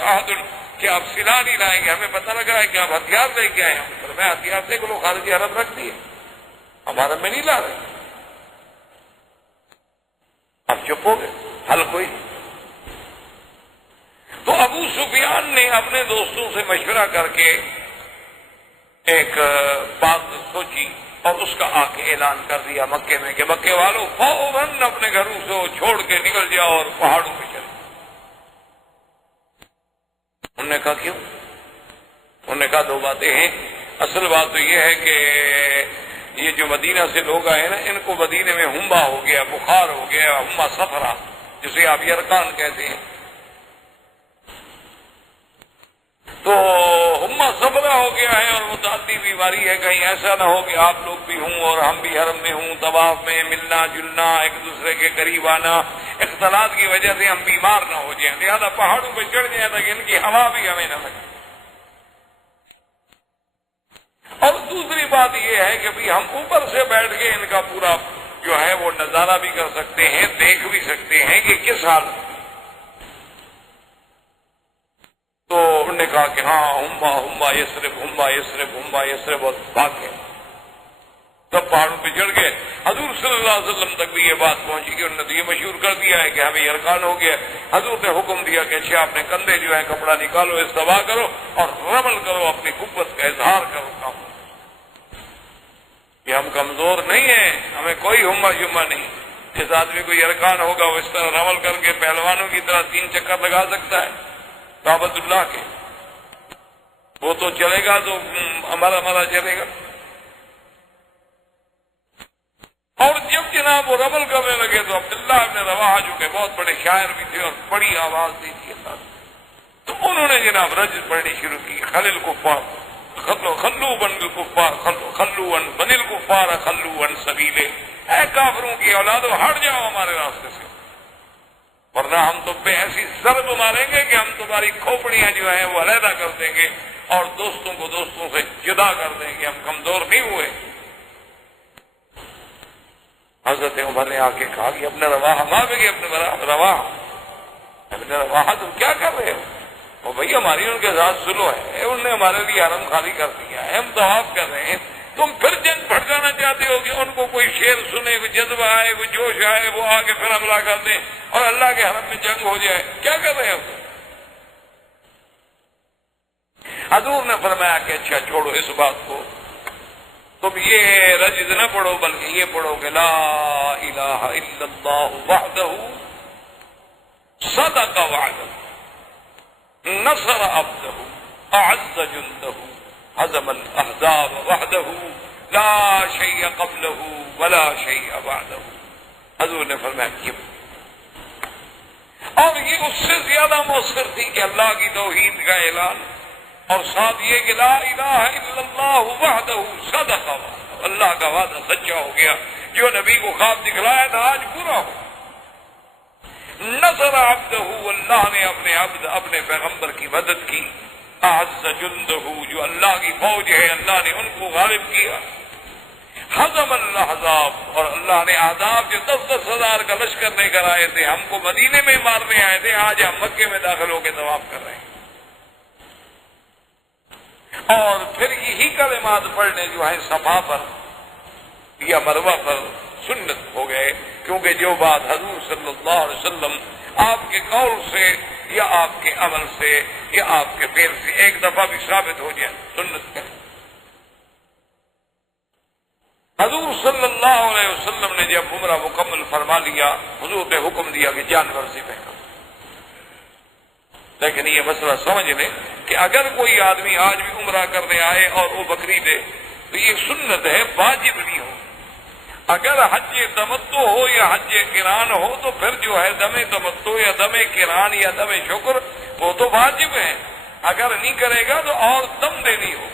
عہد، کہ آپ سلا نہیں لائیں گے، ہمیں پتہ لگا ہے کہ آپ ہتھیار لے کے آئے ہیں. میں ہتھیار سے کو خارجی حرم رکھ دیے، ہمارا میں نہیں لا رہے. اب چپ ہو گئے، حل کوئی. تو ابو سفیان نے اپنے دوستوں سے مشورہ کر کے ایک بات سوچی اور اس کا آ کے اعلان کر دیا مکے میں کہ مکے والوں فوراً اپنے گھروں سے چھوڑ کے نکل جاؤ اور پہاڑوں پہ چلے. انہوں نے کہا کیوں؟ انہوں نے کہا 2 باتیں ہیں. اصل بات تو یہ ہے کہ یہ جو مدینہ سے لوگ آئے نا ان کو مدینے میں ہمبا ہو گیا، بخار ہو گیا، ہما سفرا جسے آپ یرقان کہتے ہیں. تو ہما سفرا ہو گیا ہے اور متعدی بیماری ہے، کہیں ایسا نہ ہو کہ آپ لوگ بھی ہوں اور ہم بھی حرم میں ہوں، طواف میں ملنا جلنا، ایک دوسرے کے قریب آنا، اختلاط کی وجہ سے ہم بیمار نہ ہو جائیں، لہذا پہاڑوں پہ چڑھ جائیں تاکہ ان کی ہوا بھی ہمیں نہ لگے. اور دوسری بات یہ ہے کہ بھی ہم اوپر سے بیٹھ کے ان کا پورا جو ہے وہ نظارہ بھی کر سکتے ہیں، دیکھ بھی سکتے ہیں کہ کس حال. تو انہوں نے کہا کہ ہاں ہمبا یسرب اور بھاگ گئے. سب پہاڑوں پہ چڑھ گئے. حضور صلی اللہ علیہ وسلم تک بھی یہ بات پہنچی کہ انہوں نے یہ مشہور کر دیا ہے کہ ہمیں یرقان ہو گیا. حضور نے حکم دیا کہ اچھا اپنے کندھے جو ہے کپڑا نکالو، استوا کرو اور رمل کرو، اپنی قوت کا اظہار کرو. کام کہ ہم کمزور نہیں ہیں، ہمیں کوئی ہما جمہ نہیں. جس آدمی کو یرقان ہوگا وہ اس طرح رمل کر کے پہلوانوں کی طرح 3 چکر لگا سکتا ہے کعبۃ اللہ کے. وہ تو چلے گا تو ہمارا چلے گا. اور جب جناب وہ رمل کرنے لگے تو عبداللہ ابن رواحہ جو کہ بہت بڑے شاعر بھی تھے اور بڑی آواز دی تھی اللہ، تو انہوں نے جناب رجز پڑھنی شروع کی. خلل کفار خلو بن الکفار خلو ان بن الکفار خلو ان سبیلے، اے کافروں کی اولادو ہٹ جاؤ ہمارے راستے سے، ورنہ ہم تم پہ ایسی ضرب ماریں گے کہ ہم تمہاری کھوپڑیاں جو ہیں وہ علیحدہ کر دیں گے اور دوستوں کو دوستوں سے جدا کر دیں گے. ہم کمزور نہیں ہوئے. حضرت عمر نے آ کے کہا کہ اپنے رواحہ مار گئے، اپنے رواحہ تم کیا کر رہے ہو؟ وہ بھائی ہماری ان کے ساتھ سلو ہے، انہوں نے ہمارے لیے حرم خالی کر دیا ہے، ہم طواف کر رہے ہیں، تم پھر جنگ بھڑکانا چاہتے ہو کہ ان کو کوئی شعر سنے، کوئی جذبہ آئے، کوئی جوش آئے، وہ آگے پھر حملہ کر دیں اور اللہ کے حرم میں جنگ ہو جائے. کیا کر رہے ہو؟ حضور نے فرمایا کہ اچھا چھوڑو اس بات کو، تم یہ رجز نہ پڑھو بلکہ یہ پڑھو کہ لا الہ الا اللہ وحدہ صدق وعدہ نصر عبدہ اعز جندہ ہزم الاحزاب وحدہ لا شیء قبلہ ولا شیء بعدہ. حضور نے فرمایا کہ اور یہ اس سے زیادہ مؤثر تھی کہ اللہ کی توحید کا اعلان اور ساتھ یہ کہ لا الہ الا اللہ وحدہ صدق وعدہ، اللہ کا وعدہ سچا ہو گیا، جو نبی کو خواب دکھلایا تھا آج پورا ہو. نصر عبدہ، اللہ نے اپنے عبد اپنے پیغمبر کی مدد کی. اعز جندہ، جو اللہ کی فوج ہے اللہ نے ان کو غالب کیا. ہزم الاحزاب، اور اللہ نے احزاب جو 10-10 ہزار کا لشکر لے کر آئے تھے، ہم کو مدینے میں مارنے آئے تھے، آج ہم مکے میں داخل ہو کے طواف کر رہے ہیں. اور پھر یہی کلمات پڑھنے جو ہے صفا پر یا مروہ پر سنت ہو گئے، کیونکہ جو بات حضور صلی اللہ علیہ وسلم آپ کے قول سے یا آپ کے عمل سے یا آپ کے فعل سے ایک دفعہ بھی ثابت ہو جائے سنت ہے. حضور صلی اللہ علیہ وسلم نے جب عمرہ مکمل فرما لیا، حضور نے حکم دیا کہ جانور ذبح کرو. لیکن یہ مسئلہ سمجھ لیں کہ اگر کوئی آدمی آج بھی عمرہ کرنے آئے اور وہ بکری دے تو یہ سنت ہے، واجب نہیں ہو. اگر حج تمتع ہو یا حج قران ہو تو پھر جو ہے دم تمتع یا دم قران یا دم شکر وہ تو واجب ہے، اگر نہیں کرے گا تو اور دم دینی ہو.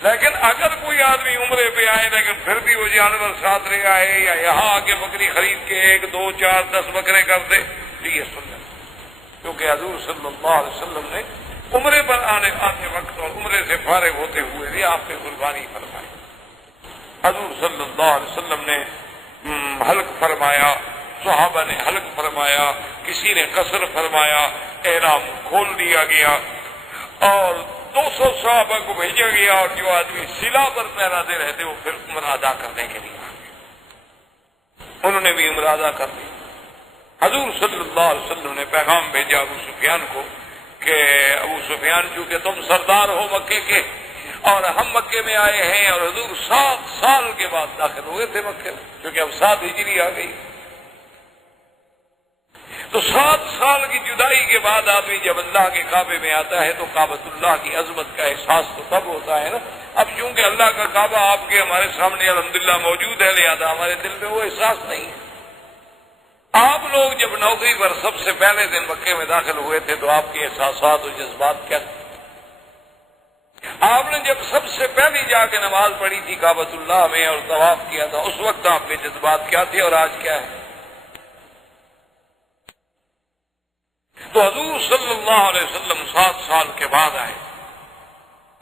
لیکن اگر کوئی آدمی عمرے پہ آئے لیکن پھر بھی وہ جانور ساتھ لے آئے یا یہاں آ کے بکری خرید کے 1 2 4 10 بکرے کر دے تو یہ سنت، کیونکہ حضور صلی اللہ علیہ وسلم نے عمرے پر آنے وقت اور عمرے سے فارغ ہوتے ہوئے بھی آپ نے قربانی فرمائی. حضور صلی اللہ علیہ وسلم نے حلق فرمایا، صحابہ نے حلق فرمایا، کسی نے قصر فرمایا، احرام کھول دیا گیا اور 200 صحابہ کو بھیجا گیا، اور جو آدمی سلا پر پہراتے رہتے وہ پھر عمرہ ادا کرنے کے لیے آ گئے، انہوں نے بھی عمرہ ادا کر لی. حضور صلی اللہ علیہ وسلم نے پیغام بھیجا ابو سفیان کو کہ ابو سفیان چونکہ تم سردار ہو مکے کے اور ہم مکے میں آئے ہیں، اور حضور 7 سال کے بعد داخل ہوئے تھے مکے میں، کیونکہ اب 7 ہجری آ گئی، تو 7 سال کی جدائی کے بعد آدمی جب اللہ کے کعبے میں آتا ہے تو کعبۃ اللہ کی عظمت کا احساس تو تب ہوتا ہے نا. اب چونکہ اللہ کا کعبہ آپ کے ہمارے سامنے الحمدللہ موجود ہے، لہذا ہمارے دل میں وہ احساس نہیں ہے. آپ لوگ جب نوکری پر سب سے پہلے دن مکے میں داخل ہوئے تھے تو آپ کے احساسات اور جذبات کیا تھے؟ آپ نے جب سب سے پہلی جا کے نماز پڑھی تھی کعبۃ اللہ میں اور طواف کیا تھا، اس وقت آپ کے جذبات کیا تھے اور آج کیا ہے؟ تو حضور صلی اللہ علیہ وسلم 7 سال کے بعد آئے.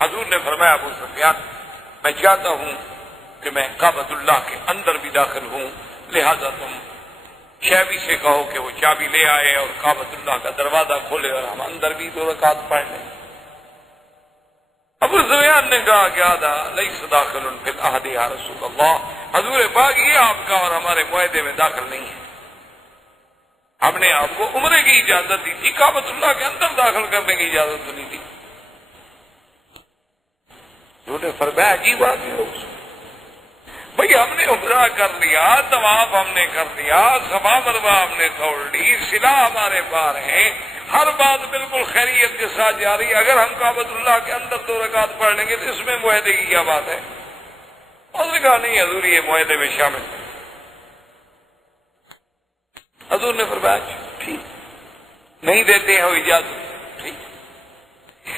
حضور نے فرمایا ابو سفیان میں چاہتا ہوں کہ میں کعبۃ اللہ کے اندر بھی داخل ہوں، لہذا تم شیبی سے کہو کہ وہ چابی لے آئے اور کعبۃ اللہ کا دروازہ کھولے اور ہم اندر بھی 2 رکعت پڑھ لیں. ابو سفیان نے کہا کہ آدھا لیس داخل فی العہد یا رسول اللہ، حضور پاک یہ آپ کا اور ہمارے معاہدے میں داخل نہیں ہے، ہم نے آپ کو عمرے کی اجازت دی تھی، کعبۃ اللہ کے اندر داخل کرنے کی اجازت نہیں دی. انہوں نے فرمایا عجیب بات ہے بھئی، ہم نے عمرہ کر لیا، طواف ہم نے کر لیا، صفا مروہ ہم نے توڑ لی، صلہ ہمارے پار ہیں، ہر بات بالکل خیریت کے ساتھ جاری ہے، اگر ہم کعبۃ اللہ کے اندر 2 رکعت پڑھ لیں گے تو اس میں معاہدے کی کیا بات ہے؟ اس نے کہا نہیں حضور یہ معاہدے میں شامل ہے. حضور نے فرمایا ٹھیک، نہیں دیتے ہیں وہ اجازت، ٹھیک.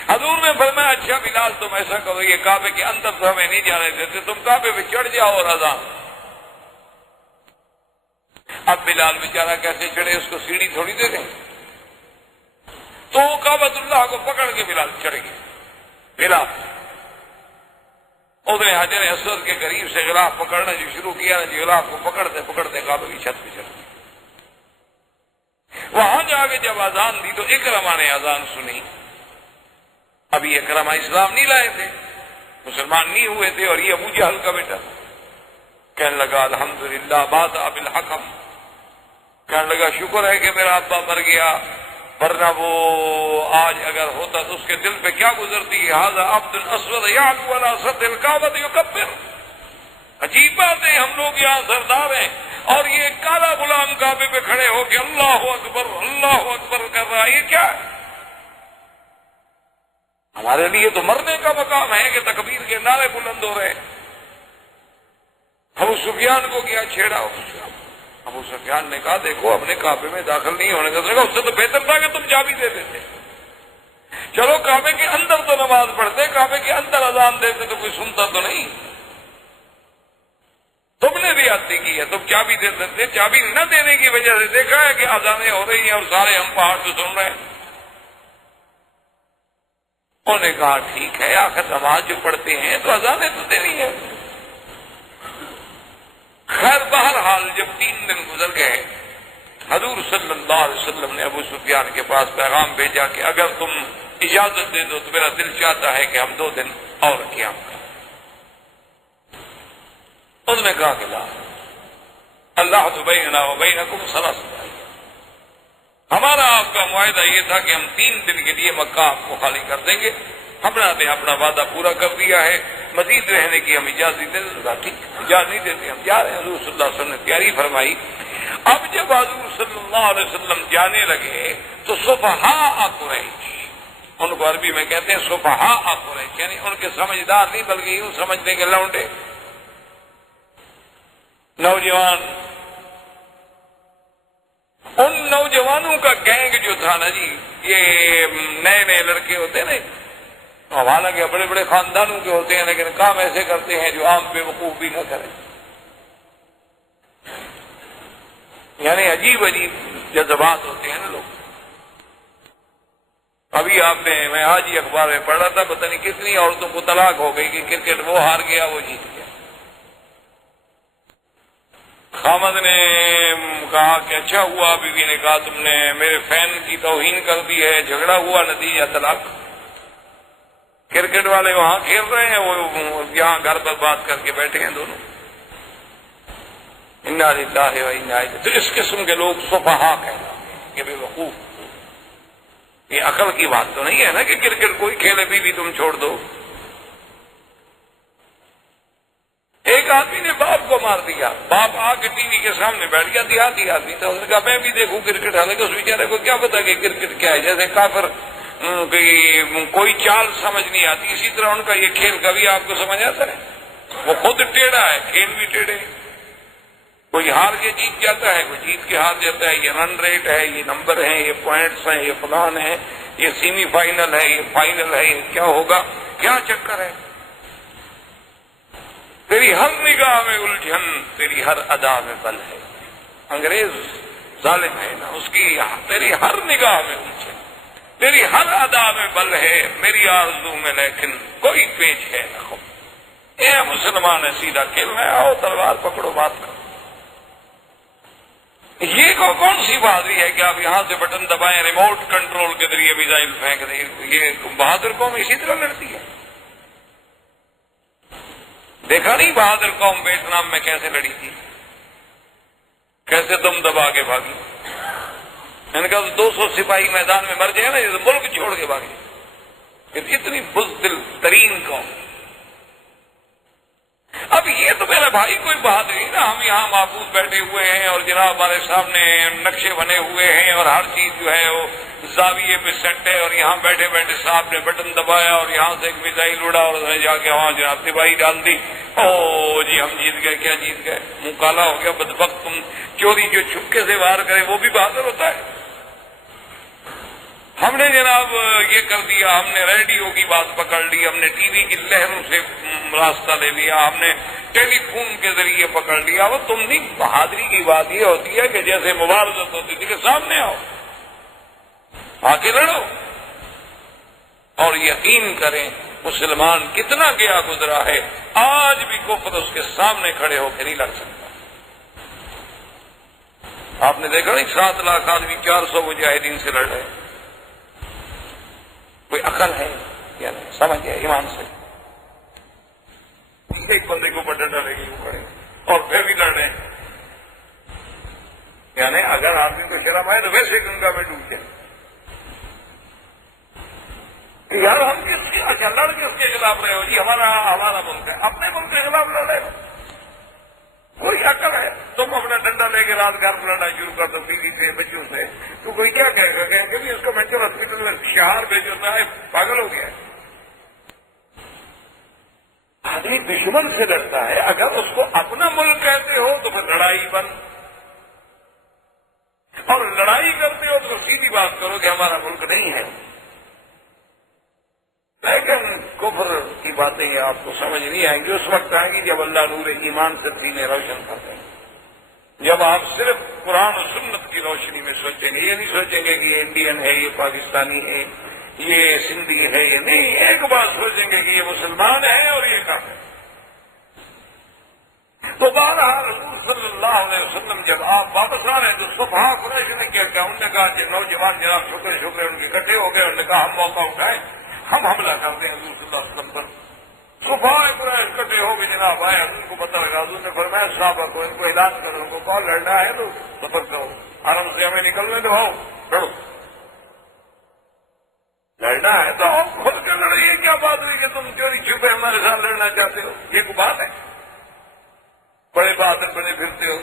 حضور نے فرمایا اچھا بلال تم ایسا کرو، یہ کعبے کے اندر تو ہمیں نہیں جانے دیتے، تم کعبے پہ چڑھ جاؤ اور اذان. اب بلال بیچارہ کیسے چڑھے، اس کو سیڑھی تھوڑی دے دیں، تو وہ کعبۃ اللہ کو پکڑ کے بلال چڑھ گئے. بلال اس نے حجر اسود کے قریب سے غلاف پکڑنا جو شروع کیا نا، غلاف کو پکڑتے پکڑتے کعبے کی چھت پہ چڑھ گئے. وہاں جا کے جب اذان دی تو اکرما نے اذان سنی. ابھی اکرما اسلام نہیں لائے تھے، مسلمان نہیں ہوئے تھے، اور یہ ابو جہل کا بیٹا کہنے لگا الحمدللہ بات بالحکم، کہنے لگا شکر ہے کہ میرا ابا مر گیا، ورنہ وہ آج اگر ہوتا تو اس کے دل پہ کیا گزرتی، ھذا عبد الاسود یعلو علی سد الکعبۃ یکبر۔ عجیب بات ہے، ہم لوگ یہاں سردار ہیں اور یہ کالا غلام کعبے پہ کھڑے ہو کے اللہ اکبر کر رہا ہے، یہ کیا ہے؟ ہمارے لیے تو مرنے کا مقام ہے کہ تکبیر کے نعرے بلند ہو رہے ہیں۔ ابو سفیان کو کیا چھیڑا؟ ابو سفیان نے کہا دیکھو اپنے کعبے میں داخل نہیں ہونے کا، اس سے تو بہتر تھا کہ تم چابی دے دیتے، چلو کعبے کے اندر تو نماز پڑھتے، کعبے کے اندر اذان دیتے تو کوئی سنتا تو نہیں، تم نے بھی عادی کی ہے، تم چابی دے دیتے۔ چابی نہ دینے کی وجہ سے دیکھا ہے کہ اذانیں ہو رہی ہیں اور سارے ہم پہاڑ سے سن رہے ہیں۔ انہوں نے کہا ٹھیک ہے، آخر نماز جو پڑھتے ہیں تو اذانیں تو دینی ہے۔ خیر بہرحال جب 3 دن گزر گئے، حضور صلی اللہ علیہ وسلم نے ابو سفیان کے پاس پیغام بھیجا کہ اگر تم اجازت دے دو تو میرا دل چاہتا ہے کہ ہم 2 دن اور قیام کریں۔ اس نے کہا کہ لا، اللہ بیننا و بینکم 3 ایام، ہمارا آپ کا معاہدہ یہ تھا کہ ہم 3 دن کے لیے مکہ آپ کو خالی کر دیں گے، ہم نے اپنا وعدہ پورا کر دیا ہے، مزید رہنے کی ہم اجازت دے دیں۔ ٹھیک اجازت نہیں دیتے، ہم جا رہے ہیں۔ حضور صلی اللہ علیہ وسلم نے تیاری فرمائی۔ اب جب حضور صلی اللہ علیہ وسلم جانے لگے تو صفحاء قریش، ان کو عربی میں کہتے ہیں صفحاء قریش، یعنی ان کے سمجھدار نہیں بلکہ یوں سمجھنے کے لونڈے، نوجوان، ان نوجوانوں کا گینگ جو تھا نا جی، یہ نئے لڑکے ہوتے ہیں نا، حالانکہ بڑے بڑے خاندانوں کے ہوتے ہیں لیکن کام ایسے کرتے ہیں جو عام بے وقوف بھی نہ کریں، یعنی عجیب جذبات ہوتے ہیں نا لوگ۔ ابھی میں آج ہی اخبار میں پڑھ رہا تھا، پتہ نہیں کتنی عورتوں کو طلاق ہو گئی کہ کرکٹ وہ ہار گیا وہ جیت گیا۔ خامد نے کہا کہ اچھا ہوا، بیوی نے کہا تم نے میرے فین کی توہین کر دی ہے، جھگڑا ہوا، نتیجہ طلاق۔ کرکٹ والے وہاں کھیل رہے ہیں، وہ یہاں گھر پر بات کر کے بیٹھے ہیں دونوں۔ انا للہ و انا الیہ، تو اس قسم کے لوگ صفحاء کہلاتے ہیں کہ بے وقوف۔ یہ عقل کی بات تو نہیں ہے نا کہ کرکٹ کوئی کھیلے بھی تم چھوڑ دو۔ ایک آدمی نے باپ کو مار دیا، باپ آ کے ٹی وی کے سامنے بیٹھ گیا، دیہاتی آدمی تھا، اس نے کہا میں بھی دیکھوں کرکٹ، حالانکہ اس بیچارے کو کیا پتا کہ کرکٹ کیا ہے، جیسے کافر کوئی چال سمجھ نہیں آتی، اسی طرح ان کا یہ کھیل کبھی آپ کو سمجھ آتا ہے؟ وہ خود ٹیڑھا ہے، کھیل بھی ٹیڑھے، کوئی ہار کے جیت جاتا ہے، کوئی جیت کے ہار جاتا ہے، یہ رن ریٹ ہے، یہ نمبر ہیں، یہ پوائنٹس ہیں، یہ فلان ہے، یہ سیمی فائنل ہے، یہ فائنل ہے، یہ کیا ہوگا، کیا چکر ہے؟ تیری ہر نگاہ میں الجھن، تیری ہر ادا میں بل ہے۔ انگریز ظالم ہے نا، اس کی تیری ہر نگاہ میں الجھن، تیری ہر ادا میں بل ہے، میری آرزو میں لیکن کوئی پیچ ہے نہ خو۔ اے مسلمان ہے، سیدھا کھیلنا ہے، آؤ تلوار پکڑو، بات کرو۔ یہ کون سی بہادری ہے کہ آپ یہاں سے بٹن دبائیں، ریموٹ کنٹرول کے ذریعے میزائل پھینک دیں؟ یہ بہادر قوم اسی طرح لڑتی ہے۔ دیکھا نہیں بہادر قوم ویتنام میں کیسے لڑی تھی، کیسے دم دبا کے بھاگی؟ ان کا 200 سپاہی میدان میں مر جائے نا، یہ ملک چھوڑ کے بھاگے۔ اتنی بزدل ترین قوم۔ اب یہ تو میرا بھائی کوئی بہادری نا، ہم یہاں محفوظ بیٹھے ہوئے ہیں اور جناب ہمارے سامنے نقشے بنے ہوئے ہیں اور ہر چیز جو ہے وہ زاویے پہ سیٹ ہے، اور یہاں بیٹھے بیٹھے صاحب نے بٹن دبایا اور یہاں سے ایک میزائل اڑا اور اس نے جا کے وہاں جناب تباہی ڈال دی۔ او جی ہم جیت گئے، کیا جیت گئے؟ منہ کالا ہو گیا بدبخت تم۔ چوری جو چھپکے سے وار کرے وہ بھی بہادر ہوتا ہے؟ ہم نے جناب یہ کر دیا، ہم نے ریڈیو کی بات پکڑ لی، ہم نے ٹی وی کی لہروں سے راستہ لے لیا، ہم نے ٹیلی فون کے ذریعے پکڑ لیا۔ وہ تم نہیں، بہادری کی بات یہ ہوتی ہے کہ جیسے مبارزت ہوتی تھی کہ سامنے آؤ، آ کے لڑو، اور یقین کریں مسلمان کتنا گیا گزرا ہے، آج بھی کفر اس کے سامنے کھڑے ہو کے نہیں لڑ سکتا۔ آپ نے دیکھا نہیں 7 لاکھ آدمی 400 مجاہدین سے لڑ رہے ہیں۔ کوئی عقل ہے یا نہیں؟ سمجھ ہے ایمان سے؟ ایک بندے کے اوپر ڈنڈا لے کے پڑے اور پھر بھی لڑ رہے ہیں. یعنی اگر آدمی کو شرم آئے تو ویسے گنگا میں ڈوب جائے. یار ہم کس کے اچھا لڑ کس کے خلاف رہے ہو جی؟ ہمارا ملک ہے، اپنے ملک کے خلاف لڑ رہے ہو. کوئی عقل ہے؟ تم اپنا ڈنڈا لے کے رات گھر لڑنا شروع کر دو بیوی سے بچوں سے، تو کوئی کیا کہے گا؟ کہیں گے اس کو مینٹل ہاسپٹل میں شہار بھیجتا ہے، پاگل ہو گیا ہے. آدمی دشمن سے لڑتا ہے، اگر اس کو اپنا ملک کہتے ہو تو پھر لڑائی بند، اور لڑائی کرتے ہو تو سیدھی بات کرو کہ ہمارا ملک نہیں ہے. لیکن کفر کی باتیں آپ کو سمجھ نہیں آئیں گی، اس وقت آئیں گی جب اللہ نور ایمان سے سینے روشن کر دیں. جب آپ صرف قرآن و سنت کی روشنی میں سوچیں گے، یہ نہیں سوچیں گے کہ یہ انڈین ہے، یہ پاکستانی ہے، یہ سندھی ہے، یہ نہیں. ایک بات سوچیں گے کہ یہ مسلمان ہے اور یہ کافر ہے. تو بہرحال رسول صلی اللہ علیہ وسلم جب آپ واپس آ رہے ہیں تو صفحہ قریش نے کیا کیا؟ انہوں نے کہا کہ نوجوان جناب شکر ان کے اکٹھے ہو گئے. انہوں نے کہا ہم موقع اٹھائیں، ہم حملہ کرتے ہیں حضور صلی اللہ علیہ وسلم پر. صفحہ قریش اکٹھے ہو کے جناب آئے، حضور کو پتہ لگا. حضور نے فرمایا صحابہ کو ان کو اعلان کرو، ان کو کال لڑنا ہے تو سفر کرو، حرم سے ہمیں نکلنے دو، لڑو. لڑنا ہے تو آپ کھل کے لڑیے. کیا بات ہوئی کہ تم چوری چھپے ہمارے ساتھ لڑنا چاہتے ہو؟ یہ کوئی بات ہے؟ بڑے بہادر بنے پھرتے ہو.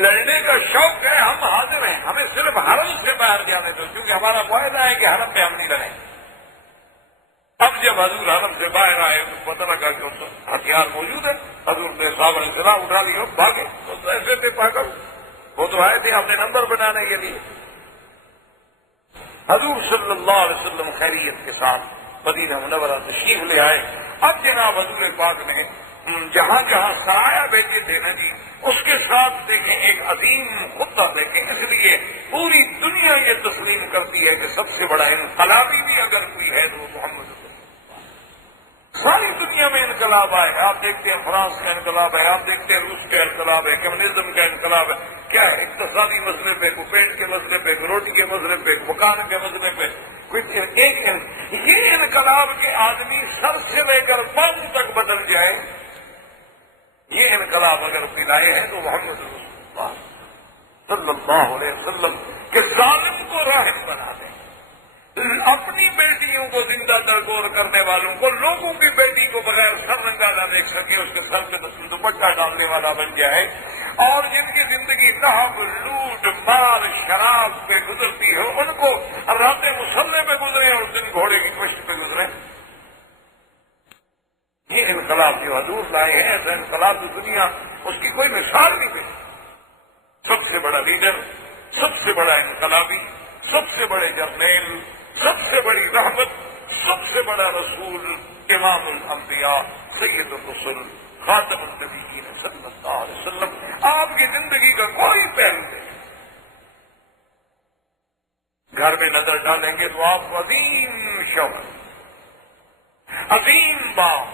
لڑنے کا شوق ہے، ہم حاضر ہیں، ہمیں صرف حرم سے باہر جانے دو، کیونکہ ہمارا فائدہ ہے کہ حرم پہ ہم نہیں لڑیں. اب جب حضور حرم سے باہر آئے تو پتہ لگا کہ ہتھیار موجود ہے. حضور نے صاحب علیہ السلام اٹھا لیا، بھاگے. تو ایسے تھے پاگل، وہ تو آئے تھے اپنے نمبر بنانے کے لیے. حضور صلی اللہ علیہ وسلم خیریت کے ساتھ مدینہ منورہ تشریف لے آئے. اب جناب حضور پاک نے جہاں جہاں سرایا بیٹھے تھے نا جی، اس کے ساتھ دیکھیں ایک عظیم خطہ دیکھیں. اس لیے پوری دنیا یہ تسلیم کرتی ہے کہ سب سے بڑا انقلابی بھی اگر کوئی ہے تو وہ محمد صلی اللہ علیہ وسلم. ساری دنیا میں انقلاب آئے. آپ دیکھتے ہیں فرانس کا انقلاب ہے، آپ دیکھتے ہیں روس کا انقلاب ہے، کمیونزم کا انقلاب ہے. کیا ہے؟ اقتصادی مسئلے پہ، کو پیٹ کے مسئلے پہ، کو روٹی کے مسئلے پہ، مکان کے مسئلے پہ. یہ انقلاب کے آدمی سر سے لے کر پاؤں تک بدل جائے. یہ انقلاب اگر پلائے ہیں تو محمد رسول اللہ صلی اللہ علیہ وسلم کے ظالم کو راحت بنا دیں. اپنی بیٹیوں کو زندہ درگور کرنے والوں کو، لوگوں کی بیٹی کو بغیر سر رنگا نہ دیکھ سکے، اس کے سر پہ دوپٹہ ڈالنے والا بن جائے. اور جن کی زندگی نہب، لوٹ، مار، شراب پہ گزرتی ہو، ان کو راتیں مسلح پہ گزرے اور دن گھوڑے کی کشت پہ گزرے. یہ انقلاب جو حضور لائے ہیں، ایسا انقلاب تو دنیا اس کی کوئی مثال نہیں دے. سب سے بڑا لیڈر، سب سے بڑا انقلابی، سب سے بڑے جرنیل، سب سے بڑی رحمت، سب سے بڑا رسول، امام الانبیاء، سید الرسل، خاتم النبیین صلی اللہ علیہ وسلم. آپ کی زندگی کا کوئی پہلو نہیں. گھر میں نظر ڈالیں گے تو آپ کو عظیم شوق، عظیم باپ.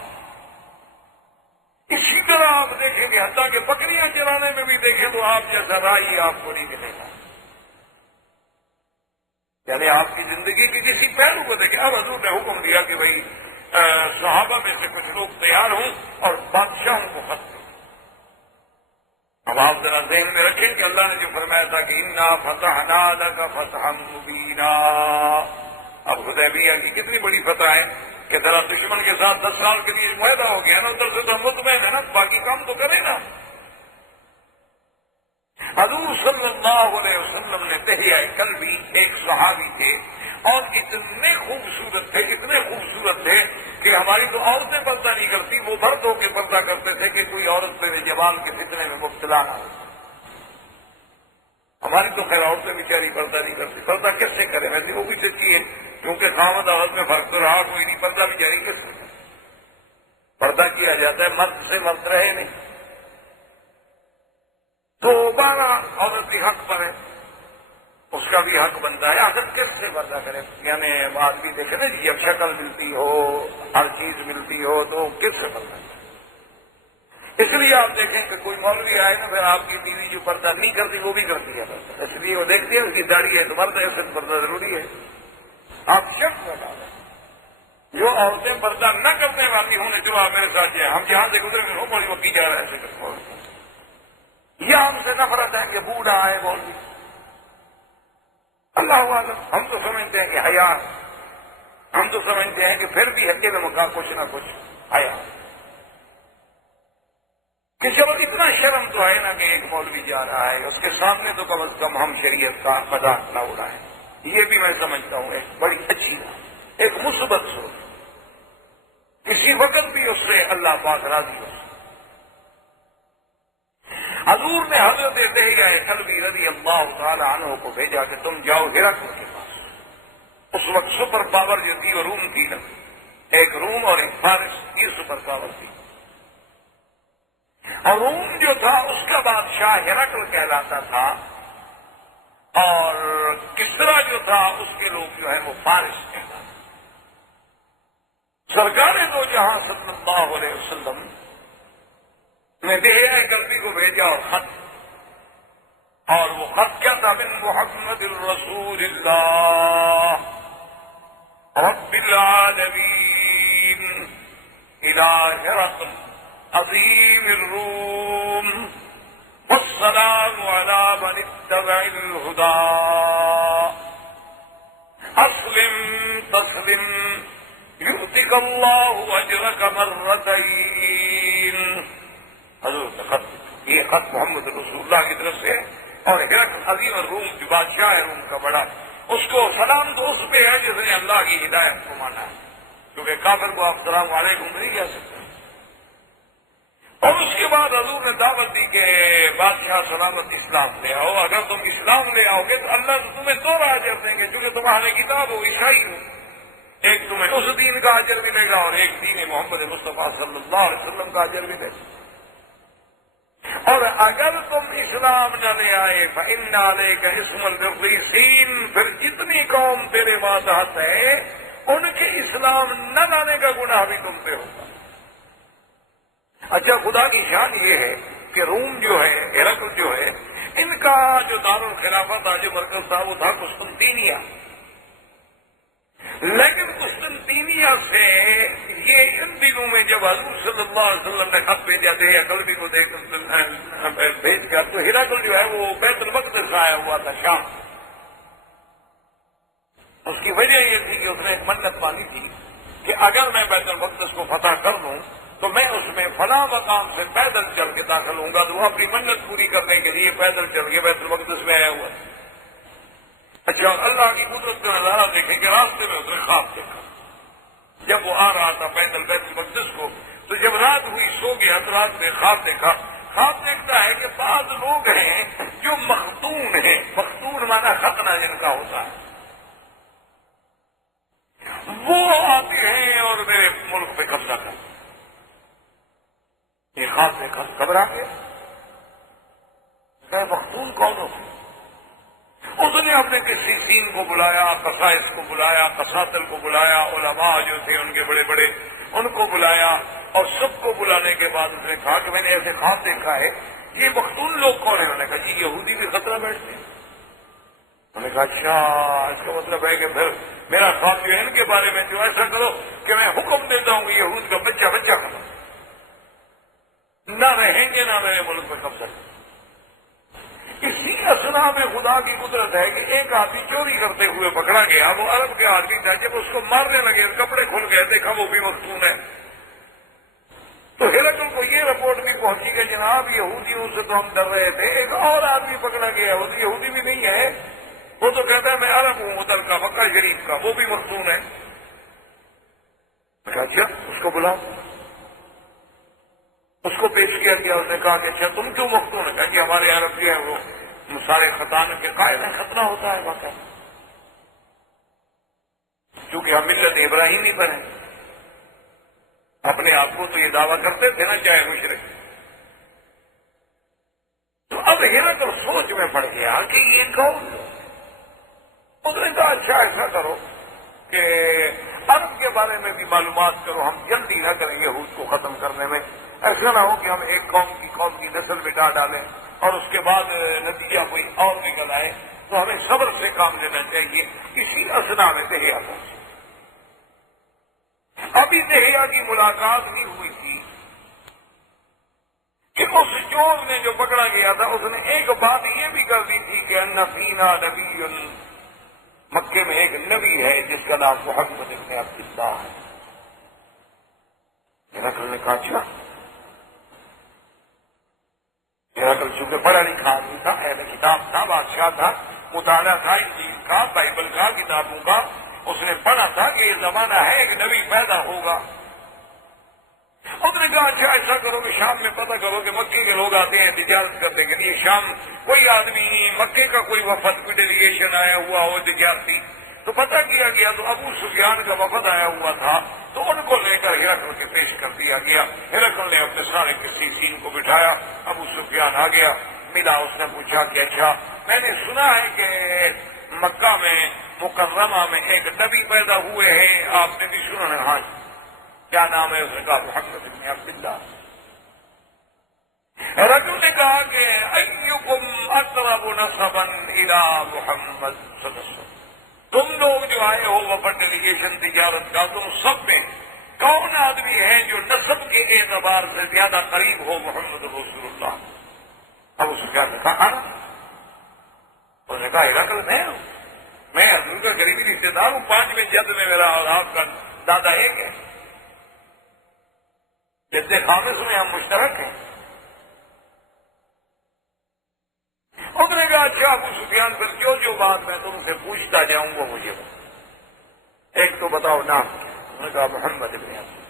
اسی طرح آپ دیکھیں گے، حتیٰ کہ بکریاں چرانے میں بھی دیکھیں تو آپ جیسا رائی آپ کو نہیں ملے گا. یعنی آپ کی زندگی کے کسی پہلو کو دیکھیں. اب حضور نے حکم دیا کہ بھائی صحابہ میں سے کچھ لوگ تیار ہوں اور بادشاہوں کو خط دیں. اب آپ ذرا ذہن میں رکھیں کہ اللہ نے جو فرمایا تھا کہ انا فتحنا لک فتحا مبینا. اب حدیبیہ کی کتنی بڑی فتح ہے کہ ذرا دشمن کے ساتھ 10 سال کے لیے معاہدہ ہو گیا نا، ادھر سے تو مطمئن ہے نا، باقی کام تو کرے نا. حضور صلی اللہ علیہ وسلم نے دہیہ قلبی ایک صحابی تھے اور اتنے خوبصورت تھے، اتنے خوبصورت تھے کہ ہماری تو عورتیں پردہ نہیں کرتی، وہ مرد ہو کے پردہ کرتے تھے کہ کوئی عورت سے جوال کے فتنے میں مبتلا نہ ہو. ہماری تو خیر عورتیں بیچاری پردہ نہیں کرتی. پردہ کس سے کرے؟ ویسے وہ بھی سچی ہے، کیونکہ خاوند عورت میں فرق تو رہا کوئی نہیں. پردہ بیچاری کس سے کرے؟ پردہ کیا جاتا ہے مرد سے، مرد رہے نہیں. تو 12 عورت بھی حق پر ہے، اس کا بھی حق بنتا ہے. آخر کس سے پردہ کرے؟ یعنی آدمی دیکھے نا جی، اب شکل ملتی ہو، ہر چیز ملتی ہو تو کس سے پردہ کرے؟ اس لیے آپ دیکھیں کہ کوئی مولوی آئے نا، پھر آپ کی بیوی جو پردہ نہیں کرتی وہ بھی کرتی ہے پردہ. اس لیے وہ دیکھتی ہے اس کی داڑھی ہے تو مرد ہے، اس سے پردہ ضروری ہے. آپ شک بتا دیں جو عورتیں پردہ نہ کرنے والی ہوں نے جواب میرے ساتھ ہے، ہم جہاں سے گزرے میں ہو بڑی وقت جا رہے ہیں، یا ہم سے نفرت ہے کہ بوڑھا ہے مولوی، اللہ عالم، ہم تو سمجھتے ہیں کہ حیا، ہم تو سمجھتے ہیں کہ پھر بھی حقیقت میں کا کچھ نہ کچھ حیا، کہ چلو اتنا شرم تو ہے نا کہ ایک مولوی جا رہا ہے، اس کے سامنے تو کم از کم ہم شریعت کا مذاق نہ اڑائیں، یہ بھی میں سمجھتا ہوں ایک بڑی اچھی بات، ایک مثبت سوچ، کسی وقت بھی اس سے اللہ پاک راضی ہو۔ حضور نے حضرت دہیہ کلبی رضی اللہ تعالی عنہ کو بھیجا کہ تم جاؤ ہرقل کے پاس، اس وقت سپر پاور جو تھی وہ روم تھی نا، ایک روم اور ایک فارس، یہ سپر پاور تھی، اور روم جو تھا اس کا بادشاہ ہرقل کہلاتا تھا، اور کسرا جو تھا اس کے لوگ جو ہے وہ فارس کہلاتا تھا۔ سرکار دو جہاں صلی اللہ علیہ وسلم نے دہیہ کلبی کو بھیجا اور خط، اور وہ خط کیا تھا؟ من محمد الرسول اللہ رب العالمین الى ہرقل عظیم الروم والسلام علی من اتبع الہدی اسلم تسلم یؤتک اللہ اجرک مرتین۔ حضور کا خط، یہ خط محمد رسول اللہ کی طرف سے، اور ہرقل عظیم الروم جو بادشاہ ہے روم کا بڑا، اس کو سلام تو اس پہ ہے جس نے اللہ کی ہدایت کو مانا ہے، کیونکہ کافر کو آپ السلام علیکم نہیں کہہ سکتے۔ اور اس کے بعد حضور نے دعوت دی کہ بادشاہ سلامت اسلام لے آؤ، اگر تم اسلام لے آؤ گے تو اللہ تو تمہیں دو اجر دیں گے، کیونکہ تمہاری کتاب ہو عیسائی ہو، ایک تمہیں اس دین کا اجر ملے گا اور ایک دین محمد مصطفیٰ صلی اللہ علیہ وسلم کا اجر ملے گا، اور اگر تم اسلام نہ لے آئے فإن علیک اسم الرجسین، پھر جتنی قوم تیرے ماتحت ہے ان کے اسلام نہ لانے کا گناہ بھی تم پہ ہوگا۔ اچھا، خدا کی شان یہ ہے کہ روم جو ہے، ہرقل جو ہے، ان کا جو دارالخلافہ تھا، جو مرکز تھا، وہ تھا قسطنطینیہ، لیکن قسطنطینیہ سے یہ ان دنوں میں جب حضور صلی اللہ علیہ وسلم نے خط بھیجا تھے یا کلبی کو بھیج کر، تو ہرقل جو ہے وہ بیت المقدس آیا ہوا تھا شام۔ اس کی وجہ یہ تھی کہ اس نے ایک منت مانی تھی کہ اگر میں بیت المقدس کو فتح کر لوں تو میں اس میں فلاں مقام سے پیدل چل کے داخل ہوں گا، تو وہ اپنی منت پوری کرنے کے لیے پیدل چل کے بیت المقدس میں آیا ہوا۔ اچھا، اللہ کی قدرت کا نظارہ دیکھیں کہ راستے میں اسے خواب دیکھا، جب وہ آ رہا تھا پیدل بیت المقدس کو، تو جب رات ہوئی سو گیا تو رات میں خواب دیکھا۔ خواب دیکھتا ہے کہ بعض لوگ ہیں جو مختون ہیں، مختون مانا ختنہ جن کا ہوتا ہے، وہ آتے ہیں اور میرے ملک پہ قبضہ کرتے۔ یہ خواب دیکھا گھبرا گیا، کہ مختون کون ہوتے؟ اس نے اپنے کسی دین کو بلایا، قصائد کو بلایا، قصاتل کو بلایا، علماء جو تھے ان کے بڑے بڑے ان کو بلایا، اور سب کو بلانے کے بعد اس نے کہا کہ میں نے ایسے خواب دیکھا ہے، یہ مختون لوگ کون ہیں؟ انہوں نے کہا جی یہودی بھی خطرہ بیٹھتے ہیں۔ انہوں نے کہا اچھا، اس کا مطلب ہے کہ پھر میرا خواب جو ہے ان کے بارے میں جو ایسا کرو کہ میں حکم دیتا ہوں کہ یہود کا بچہ بچہ کرو، نہ رہیں گے نہ میرے ملک میں قبضہ۔ اسی اسنا میں خدا کی قدرت ہے کہ ایک آدمی چوری کرتے ہوئے پکڑا گیا، وہ عرب کے آدمی تھا، جب اس کو مارنے لگے کپڑے کھل گئے، دیکھا وہ بھی مختون ہے، تو ہرقل کو یہ رپورٹ بھی پہنچی کہ جناب یہودیوں سے تو ہم ڈر رہے تھے، ایک اور آدمی پکڑا گیا، وہ یہودی بھی نہیں ہے، وہ تو کہتا ہے میں عرب ہوں ادھر کا، مکہ شریف کا، وہ بھی مختون ہے۔ اچھا، اس کو بلاؤ، اس کو پیش کیا گیا، اس نے کہا کہ اچھا تم کیوں مختون ہے؟ کہا کہ ہمارے عرب جو ہے وہ سارے خطانے کے قائل ہیں، ختنہ ہوتا ہے واقعہ، کیونکہ ہم ملت ابراہیمی پر ہیں، اپنے آپ کو تو یہ دعویٰ کرتے تھے نا چاہے مشرک۔ تو اب ہرقل سوچ میں پڑ گیا کہ یہ کون؟ اس نے کہا اچھا ایسا کرو کہ عرب کے بارے میں بھی معلومات کرو، ہم جلدی نہ کریں یہود کو ختم کرنے میں، ایسا نہ ہو کہ ہم ایک قوم کی نسل مٹا ڈالیں اور اس کے بعد نتیجہ کوئی اور نکل آئے، تو ہمیں صبر سے کام لینا چاہیے۔ اسی اسنا میں دہیہ پہنچے، ابھی دہیا کی ملاقات نہیں ہوئی تھی کہ اس چور نے جو پکڑا گیا تھا اس نے ایک بات یہ بھی کر دی تھی کہ ان فینا نبی، مکے میں ایک نبی ہے جس کا نام محمد ابن عبداللہ ہے۔ ہرقل نے کہا اچھا؟ ہرقل چونکہ پڑھا لکھا آدمی تھا، اہل کتاب تھا، بادشاہ تھا، مطالعہ تھا انجیل کا، بائبل کا، کتابوں کا، اس نے پڑھا تھا کہ یہ زمانہ ہے ایک نبی پیدا ہوگا۔ اس نے کہا اچھا ایسا کرو کہ شام میں پتہ کرو کہ مکے کے لوگ آتے ہیں تجارت کرنے کے لیے، شام کوئی آدمی مکے کا کوئی وفد، کوئی ڈیلیگیشن آیا ہوا ہو تجارتی، تو پتہ کیا گیا تو ابو سفیان کا وفد آیا ہوا تھا، تو ان کو لے کر ہرقل کے پیش کر دیا گیا۔ ہرقل نے اپنے سارے قسیسین کو بٹھایا، ابو سفیان آ گیا، ملا، اس نے پوچھا کہ اچھا میں نے سنا ہے کہ مکہ میں مکرمہ میں ایک نبی پیدا ہوئے ہیں، آپ نے بھی سنا ہے؟ ہاں، کیا نام ہے؟ اس نے کہا محمد بن عبداللہ۔ ہرقل نے کہا کہ ایکم اقرب نسبا الی محمد صلی اللہ علیہ وسلم، تم لوگ جو آئے ہو وفد ڈیلیگیشن تجارت کا، تم سب میں کون آدمی ہے جو نسب کے اعتبار سے زیادہ قریب ہو محمد رسول اللہ؟ اب اس نے کہا اس نے کہا ہرقل میں حضور کا قریبی رشتے دار ہوں، 5ویں جد میں میرا اور آپ کا دادا ایک ہے، جد خامس میں ہم مشترک ہیں۔ اس نے کہا اچھا ابو سفیان، پھر جو بات میں تم سے پوچھتا جاؤں وہ مجھے ایک تو بتاؤ نام کیا؟ اس نے کہا محمد ابن عبداللہ۔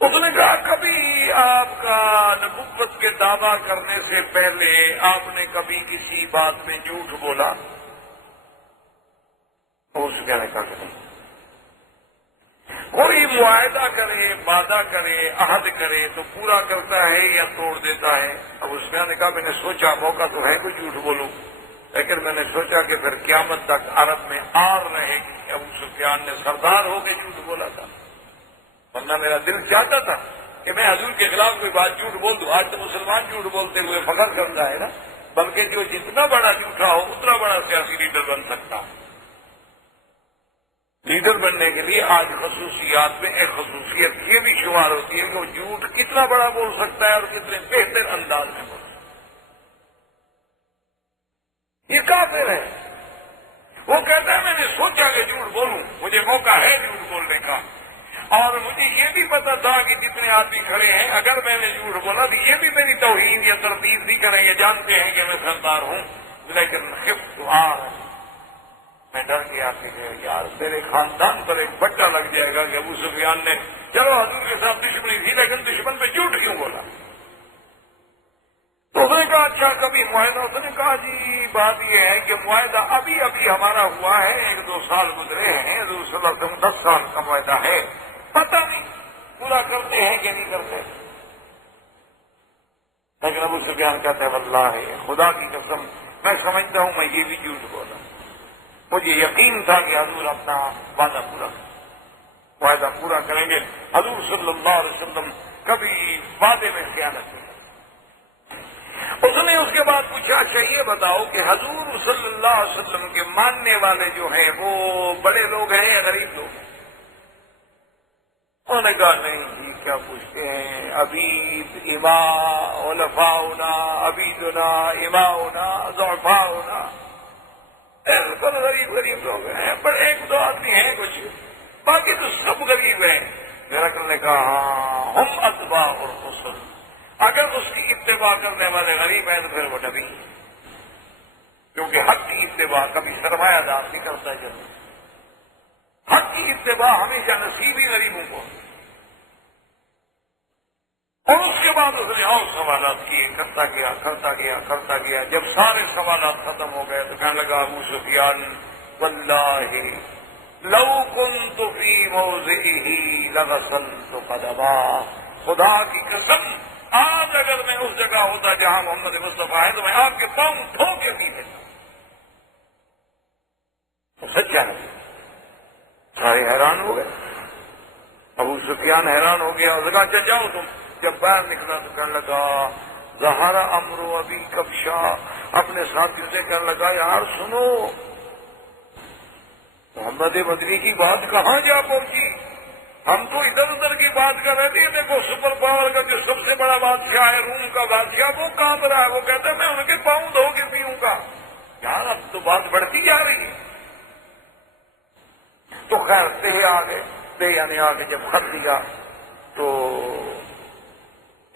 اس نے کہا کبھی آپ کا نبوت کے دعویٰ کرنے سے پہلے آپ نے کبھی کسی بات میں جھوٹ بولا؟ اس نے کہا کہ نہیں۔ کوئی معاہدہ کرے، وعدہ کرے، عہد کرے تو پورا کرتا ہے یا توڑ دیتا ہے؟ اب اس نے کہا میں نے سوچا موقع تو ہے کوئی جھوٹ بولوں، لیکن میں نے سوچا کہ پھر قیامت تک عرب میں آر رہے گی، ابو سفیان نے سردار ہو کے جھوٹ بولا تھا، ورنہ میرا دل چاہتا تھا کہ میں حضور کے خلاف کوئی بات جھوٹ بول دوں۔ آج تو مسلمان جھوٹ بولتے ہوئے فخر کرتا ہے نا، بلکہ جو جتنا بڑا جھوٹا ہو اتنا بڑا سیاسی لیڈر بن سکتا ہے۔ لیڈر بننے کے لیے آج خصوصیات میں ایک خصوصیت یہ بھی شمار ہوتی ہے کہ وہ جھوٹ کتنا بڑا بول سکتا ہے اور کتنے بہتر انداز میں بول سکتا ہے۔ یہ کافر ہے، وہ کہتا ہے میں نے سوچا کہ جھوٹ بولوں، مجھے موقع ہے جھوٹ بولنے کا، اور مجھے یہ بھی پتا تھا کہ جتنے آدمی کھڑے ہیں اگر میں نے جھوٹ بولا تو یہ بھی میری توہین یا تردید نہیں کریں گے، جانتے ہیں کہ میں سردار ہوں، لیکن خفت میں ڈر گیا کہ یار میرے خاندان پر ایک بٹا لگ جائے گا کہ ابو سفیان نے چلو حضور کے ساتھ دشمنی تھی لیکن دشمن پہ جھوٹ کیوں بولا؟ تو اس نے کہا اچھا کبھی معاہدہ؟ اس نے کہا جی بات یہ ہے کہ معاہدہ ابھی ہمارا ہوا ہے، 1-2 سال گزرے ہیں، حضور صلی اللہ علیہ وسلم 10 سال کا معاہدہ ہے، پتہ نہیں پورا کرتے ہیں کہ نہیں کرتے۔ لیکن ابو سفیان کہتا ہے واللہ خدا کی قسم میں سمجھتا ہوں میں یہ بھی جھوٹ بولا، مجھے یقین تھا کہ حضور اپنا وعدہ پورا کریں گے۔ حضور صلی اللہ علیہ وسلم کبھی وعدے میں خیانت نہیں۔ اس نے اس کے بعد پوچھا اچھا یہ بتاؤ کہ حضور صلی اللہ علیہ وسلم کے ماننے والے جو ہیں وہ بڑے لوگ ہیں یا غریب لوگ ہیں؟ انہوں نے کہا نہیں جی کیا پوچھتے ہیں، ابھی علفاؤنا عبیدنا اماؤنا ضعفاؤنا، بالکل غریب لوگ ہیں، پر 1-2 آدمی ہیں کچھ، باقی تو سب غریب ہیں۔ ہرقل نے کہا ہاں ہم اتباع الرسل، اگر اس کی اتباع کرنے والے غریب ہیں تو پھر وہ نبی، کیونکہ حق کی اتباع کبھی سرمایہ دار نہیں کرتا ہے، حق کی اتباع ہمیشہ نصیبی غریبوں کو۔ اور اس کے بعد اس نے اور سوالات کیے، کرتا گیا، جب سارے سوالات ختم ہو گئے تو کہنے لگا ابو سفیان واللہ لو کنت فی موضعہ لغسلت قدما، خدا کی قسم آج اگر میں اس جگہ ہوتا جہاں محمد مصطفیٰ ہے تو میں آپ کے پاؤں دھو کے پی لیتا۔ سچا ہے، سارے حیران ہو گئے، ابو سفیان حیران ہو گیا، اور کہا جاؤ تم۔ جب باہر نکلا تو کہنے لگا ظہر امر ابی کبشا، اپنے ساتھی سے کہنے لگا یار سنو محمد مدنی کی بات کہاں جا پہنچی، ہم تو ادھر ادھر کی بات کر رہے تھے. دیکھو سپر پاور کا جو سب سے بڑا بادشاہ ہے، روم کا بادشاہ، وہ کانپ رہا ہے. وہ کہتا ہے میں ان کے پاؤں دھو کے پیوں گا. یار اب تو بات بڑھتی جا رہی ہے. تو خیر سے آ گئے، یعنی آگے جب خط دیا تو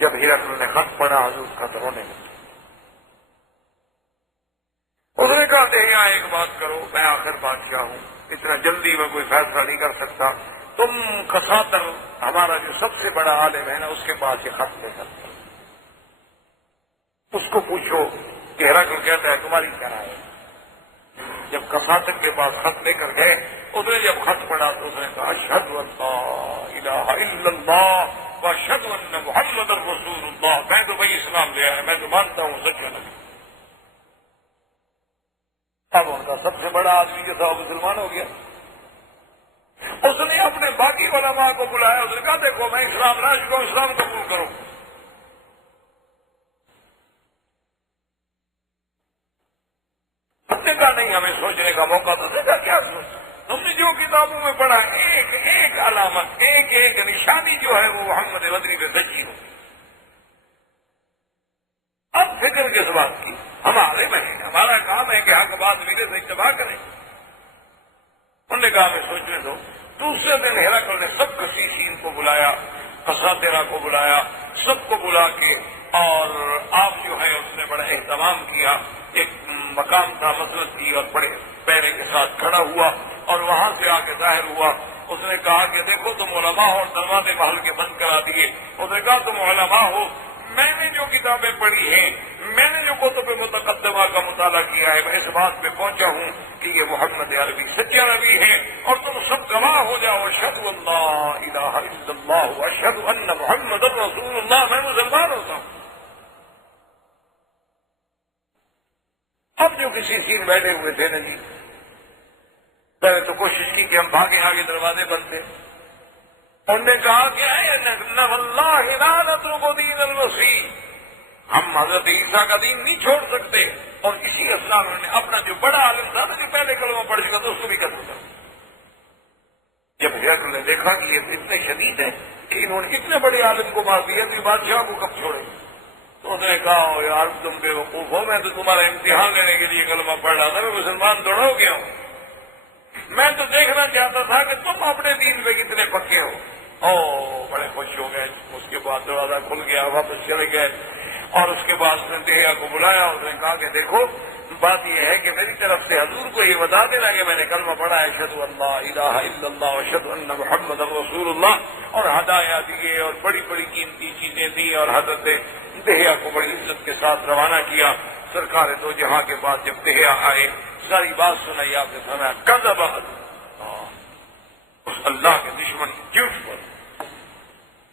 جب ہرقل نے خط پڑھا حضور خط رونے لگے. اس نے کہا دہیا ایک بات کرو، میں آخر بادشاہ ہوں، اتنا جلدی میں کوئی فیصلہ نہیں کر سکتا. تم کساتر ہمارا جو سب سے بڑا عالم ہے نا، اس کے پاس یہ خط لے سکتے، اس کو پوچھو کہ ہرقل کہتا ہے تمہاری کیا رائے ہے. جب کساتر کے پاس خط لے کر گئے، اس نے جب خط پڑھا تو اس نے کہا اشہد ان لا الہ الا اللہ واشہد ان محمد رسول اللہ. میں تو بھائی اسلام لے آیا، میں تو مانتا ہوں سچ ہے. اب ان کا سب سے بڑا آدمی جو تھا وہ مسلمان ہو گیا. اس نے اپنے باقی علماء کو بلایا. اس نے کہا دیکھو میں اسلام لا چکا ہوں، اسلام قبول کرو. ہم نے کہا نہیں، ہمیں سوچنے کا موقع تو دے گا. کیا تم نے جو کتابوں میں پڑھا ایک ایک علامت، ایک ایک نشانی جو ہے وہ محمد بدری میں سچی ہو. اب فکر کس بات کی؟ ہمارے میں ہمارا کام ہے کہ حق بات میرے سے اتباع کریں. انہوں نے کہا ہمیں سوچنے دو. دوسرے دن ہرقل نے سب قسیسین کو بلایا، قساطرہ کو بلایا، سب کو بلا کے اور آپ جو ہے اس نے بڑا اہتمام کیا. ایک مقام تھا مسجد کی اور بڑے پیرے کے ساتھ کھڑا ہوا اور وہاں سے آ کے ظاہر ہوا. اس نے کہا کہ دیکھو تم علماء ہو اور دروازے محل کے بند کرا دیے. اس نے کہا تم علماء ہو، میں نے جو کتابیں پڑھی ہیں، میں نے جو کتب متقدمہ کا مطالعہ کیا ہے، میں اس بات پہ پہنچا ہوں کہ یہ محمد عربی سچا نبی ہے اور تم سب گواہ ہو جاؤ. اشہد ان لا الہ الا اللہ واشہد ان محمد رسول اللہ. میں مسلمان ہوتا ہوں. اب جو کسی سین بیٹھے ہوئے تھے نا جی، میں نے تو کوشش کی کہ ہم بھاگے آگے، دروازے بند تھے. انہوں نے کہا کہ ہم حضرت عیسیٰ کا دین نہیں چھوڑ سکتے. اور اسی اسلام نے اپنا جو بڑا عالم تھا نا جو پہلے کلمہ پڑھ چکا تھا اس کو بھی قتل کر. جب ہرقل نے دیکھا کہ یہ اتنے شدید ہے کہ انہوں نے اتنے بڑے عالم کو مار دیا تو بادشاہ کو کب چھوڑے. تو انہوں نے کہا یار تم بے وقوف ہو، میں تو تمہارا امتحان لینے کے لیے کلمہ پڑھ رہا تھا. میں مسلمان تھوڑا ہو گیا ہوں. میں تو دیکھنا چاہتا تھا کہ تم اپنے دین پہ کتنے پکے ہو. بڑے خوش ہو گئے. اس کے بعد دروازہ کھل گیا، واپس چلے گئے اور اس کے بعد اس نے دہیا کو بلایا. اس نے کہا کہ دیکھو بات یہ ہے کہ میری طرف سے حضور کو یہ بتا دینا کہ میں نے کلمہ پڑھا ہے اشہد ان لا الہ الا اللہ واشہد ان محمد رسول اللہ. اور ہدایہ دیے اور بڑی بڑی قیمتی چیزیں دی اور حضرت دہیا کو بڑی عزت کے ساتھ روانہ کیا. سرکار دو جہاں کے بعد جب دہیا آئے ساری بات سنائی. آپ نے سنا کذب اس اللہ کے دشمن کی جھوٹ پر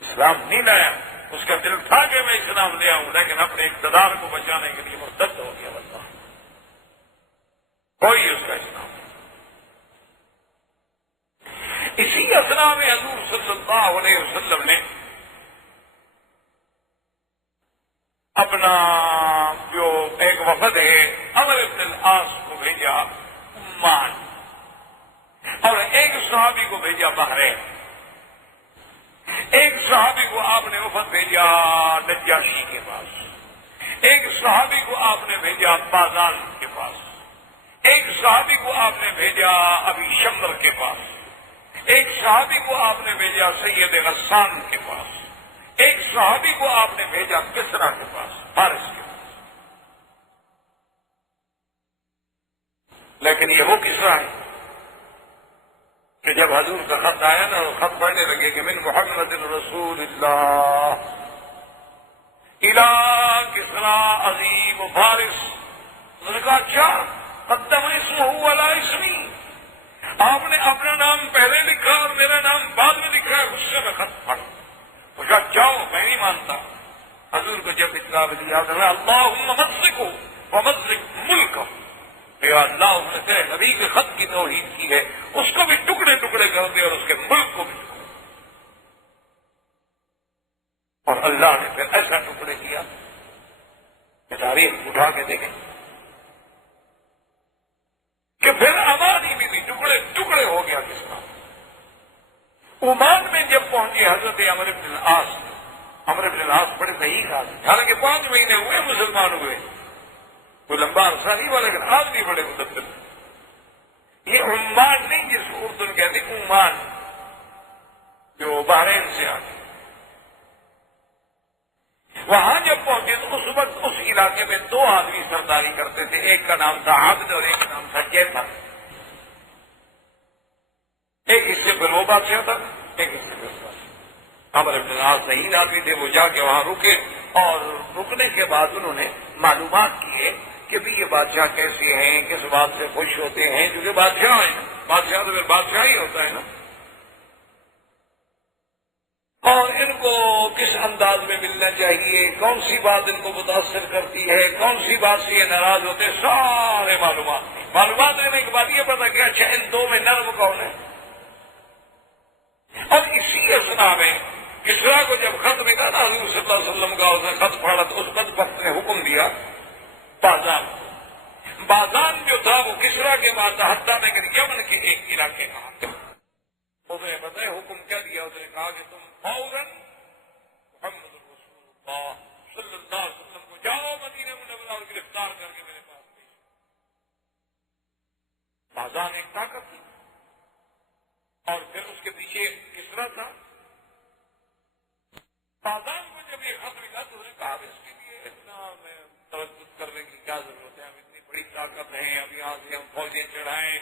اسلام نہیں لایا. اس کا دل تھا کہ میں اسلام لے آؤں، لیکن اپنے اقتدار کو بچانے کے لیے مرتد ہو گیا. بندہ کوئی اس کا اسلام. اسی اسلام میں حضور صلی اللہ علیہ وسلم نے اپنا جو ایک وفد ہے عمرو بن العاص کو بھیجا عمان، اور ایک صحابی کو بھیجا بحرین. ایک صحابی کو آپ نے وفد بھیجا نجاشی کے پاس. ایک صحابی کو آپ نے بھیجا بازان کے پاس. ایک صحابی کو آپ نے بھیجا ابی شمر کے پاس. ایک صحابی کو آپ نے بھیجا سید غسان کے پاس. ایک صحابی کو آپ نے بھیجا کسرا کے پاس، فارس کے پاس. لیکن یہ وہ کسرا ہے کہ جب حضور کا خط آیا نا، خط پڑھنے لگے کہ من محمد رسول اللہ الى کسرا عظیم فارس. انہوں نے کہا کیا قدم اسمہ علی اسمی، آپ نے اپنا نام پہلے لکھا اور میرا نام بعد میں لکھا ہے. غصے میں خط پڑھ کہا جاؤ میں نہیں مانتا. حضور کو جب اطلاع دیا اللہم مزقو ومزق ملکہ، یا اللہ اس نے تیرے نبی کے خط کی توہین کی ہے، اس کو بھی ٹکڑے ٹکڑے کر دے اور اس کے ملک کو بھی. اور اللہ نے پھر ایسا ٹکڑے کیا کہ تاریخ اٹھا کے دیکھیں کہ پھر آباد ہی بھی ٹکڑے ٹکڑے ہو گیا. کس طرح عمان میں جب جب پہنچے حضرت عمر بن العاص، عمر بن العاص بڑے ضعیف آدمی، حالانکہ 5 مہینے ہوئے مسلمان ہوئے، کوئی لمبا عرصہ نہیں ہوا، لیکن آدمی بڑے مدبر. یہ عمان نہیں جس کو اردو کہتے عمان، جو بحرین سے آتے. وہاں جب پہنچے تو اس وقت اس علاقے میں 2 آدمی سرداری کرتے تھے، ایک کا نام تھا عبد اور ایک کا نام تھا جیفر. ایک اس سے پھر وہ بادشاہ تھا، ایک اس سے پھر بادشاہ. عمر بن العاص صحیح آدمی تھے، وہ جا کے وہاں رکے اور رکنے کے بعد انہوں نے معلومات کیے کہ بھی یہ بادشاہ کیسے ہیں، کس بات سے خوش ہوتے ہیں، کیونکہ بادشاہ ہیں، بادشاہ تو پھر بادشاہ ہی ہوتا ہے نا، اور ان کو کس انداز میں ملنا چاہیے، کون سی بات ان کو متاثر کرتی ہے، کون سی بات سے یہ ناراض ہوتے ہیں، سارے معلومات لینے کے بعد یہ پتا کہ اچھا ان 2 میں نرم کون ہے. اور اسی اثنا میں کسرا کو جب خط ملا نا حضور صلی اللہ علیہ وسلم کا، اس نے خط پڑھا تو اس بدبخت نے حکم دیا بازان جو تھا وہ کسرا کے ماتحتہ میں یمن کے ایک علاقے کا، اس نے بتایا حکم کیا دیا، اس نے کہا کہ تم فوراً محمد رسول اللہ صلی اللہ علیہ وسلم کو جاؤ مدینہ منورہ اور گرفتار کر کے میرے پاس بھیجو. بازان ایک طاقت تھی اور پھر اس کے پیچھے کسرا تھا. بازان کو جب یہ خط ملا تو انہوں نے کہا اس کے لیے اتنا میں تردد کرنے کی کیا ضرورت ہے، ہم اتنی بڑی طاقت ہیں، اب یہاں سے ہم فوجیں چڑھائیں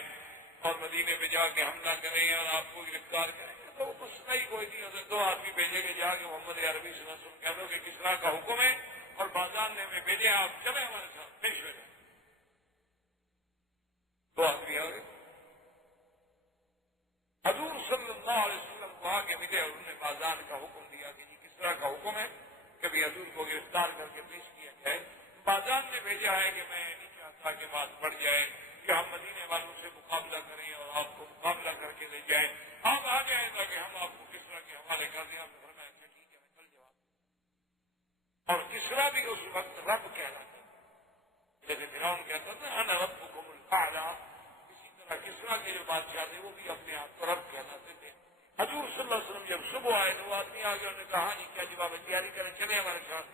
اور مدینے میں جا کے حملہ کریں اور آپ کو گرفتار کریں، تو مسئلہ ہی کوئی نہیں. اگر 2 آدمی بھیجے گے جا کے محمد عربی صلی اللہ علیہ وسلم کہہ دو کہ کسرا کا حکم ہے اور بازان نے ہمیں بھیجے، آپ چلے ہمارے ساتھ پیش ہو جائیں. 2 آدمی آ گئے، حضور صلی اللہ علیہ وسلم کو آگے ملے اور انہوں نے بازان کا حکم دیا کہ جی کسرا کا حکم ہے کہ بھی حضور کو گرفتار کر کے پیش کیا جائے. بازان نے بھیجا ہے کہ میں نہیں چاہتا کہ بات بڑھ جائے کہ ہم مدینے والوں سے مقابلہ کریں اور آپ کو مقابلہ کر کے لے جائیں، آپ آ جائیں تاکہ ہم آپ کو کسرا کے حوالے کر دیں. آپ نے فرمایا کہ ٹھیک ہے میں کل جواب. اور کسرا بھی اس وقت رب کہلاتا تھا، جیسے فرعون کہتا تھا انا ربکم الاعلی، اسی طرح کسرا کے جو بادشاہ تھے وہ بھی اپنے آپ کو رب کہلاتے تھے. حضور صلی اللہ علیہ وسلم جب صبح آئے تو وہ آدمی آ گیا، انہوں نے کہا ہاں جی کیا جواب ہے، تیاری کریں چلے ہمارے ساتھ.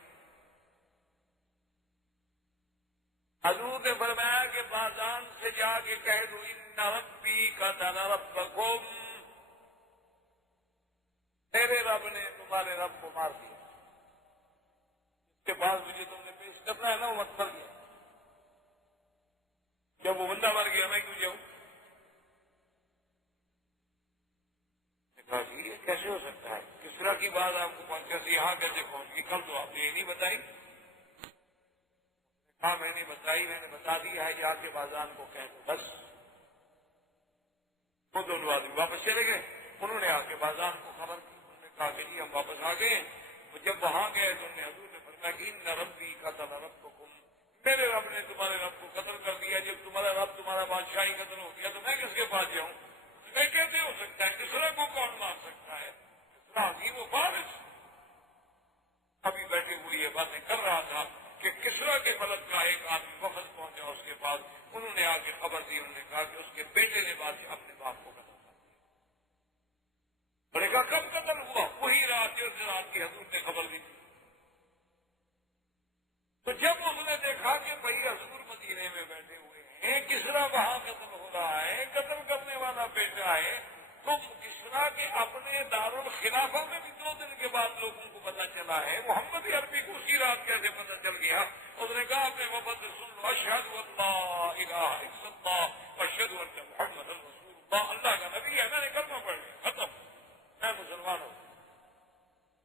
حضور نے فرمایا کہ بازان سے جا کے کہہ دو ان ربی قتل ربکم، میرے رب نے تمہارے رب کو مار دیا. اس کے بعد مجھے تم نے پیش کرنا ہے نا، وہ مت مر گیا. جب وہ بندہ مر گیا میں کیوں جاؤں؟ کہا جی یہ کیسے ہو سکتا ہے، کسرا کی بات آپ کو پہنچ تھی، یہاں کیسے پہنچ گئی، کل تو آپ نے یہ نہیں بتائی. ہاں میں نے بتائی، میں نے بتا دیا ہے، جا کے بازان کو کہہ دو بس. وہ 2 آدمی واپس چلے گئے. انہوں نے آ کے بازان کو خبر کی، انہوں نے کہا کہ جی ہم واپس آ گئے. جب وہاں گئے تو انہوں نے حضور نے فرمایا کہ ان ربی قتل ربکم، میرے رب نے تمہارے رب کو قتل کر دیا. جب تمہارا رب تمہارا بادشاہی قتل ہو گیا تو میں کس کے پاس جاؤں؟ میں کیسے ہو سکتا ہے، کسرا کو کون مار سکتا ہے؟ کسرا عظیم و فارس ابھی بیٹھے ہوئی یہ باتیں کر رہا تھا کہ کسرا کے ملک کا ایک آدمی وفد پہنچا اس کے پاس. انہوں نے آ کے خبر دی، انہوں نے کہا کہ اس کے بیٹے نے اپنے باپ کو قتل کر دیا. انہوں نے کہا کب قتل ہوا؟ وہی رات جس رات کی حضور نے خبر دی تھی. تو جب انہوں نے دیکھا کہ بھائی حضور مدینے میں بیٹھے ہوئے ہیں، کسرا وہاں قتل ہو رہا ہے، قتل کرنے والا بیٹا ہے، تو کسرا کے اپنے دارالخلافہ میں بھی 2 دن کے بعد لوگوں کو پتا چلا ہے، محمد عربی کو اسی رات کیسے پتا چل گیا؟ اس نے کہا اپنے وفد سے سن لو، اشہد ان لا الہ الا اللہ اشہد ان محمد رسول اللہ، اللہ کا نبی ہے، میں نے کلمہ پڑھ لیا، ختم، میں مسلمان ہوں،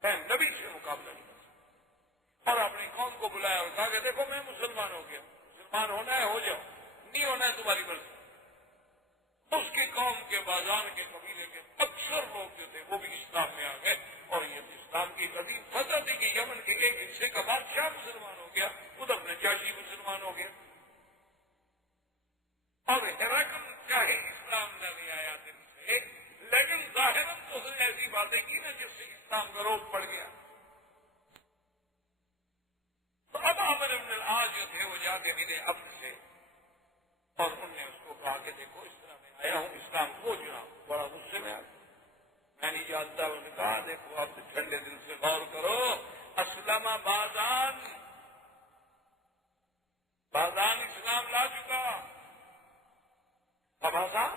میں نبی سے مقابلہ نہیں کر سکتا. اور اپنی قوم کو بلایا اور کہا کہ دیکھو میں مسلمان ہو گیا، مسلمان ہونا ہے ہو جاؤ، نہیں ہونا ہے تمہاری مرضی. اس کی قوم کے بازان کے قبیلے کے اکثر لوگ جو تھے وہ بھی اسلام میں آ گئے. اور یہ اسلام کی قدیم فتح تھی کہ یمن کے ایک حصے کا بادشاہ مسلمان ہو گیا، ادھر نجاشی مسلمان ہو گیا. اور ہرقل چاہے اسلام نہ لے آیا دل سے، لیکن ظاہراً تو اس نے ایسی باتیں کی نا جس سے اسلام کا روک پڑ گیا. تو اب عمر بن العاص جو تھے وہ جا کے ملے ابن سے اور انہوں نے اس کو کہا کہ دیکھو اس طرح میں آیا ہوں، اسلام کو جڑا، بڑا غصے میں آ گیا، میں نہیں جانتا. انہوں نے کہا ٹھنڈے دل سے غور کرو. اسلم بازان اسلام لا چکا. اب آزان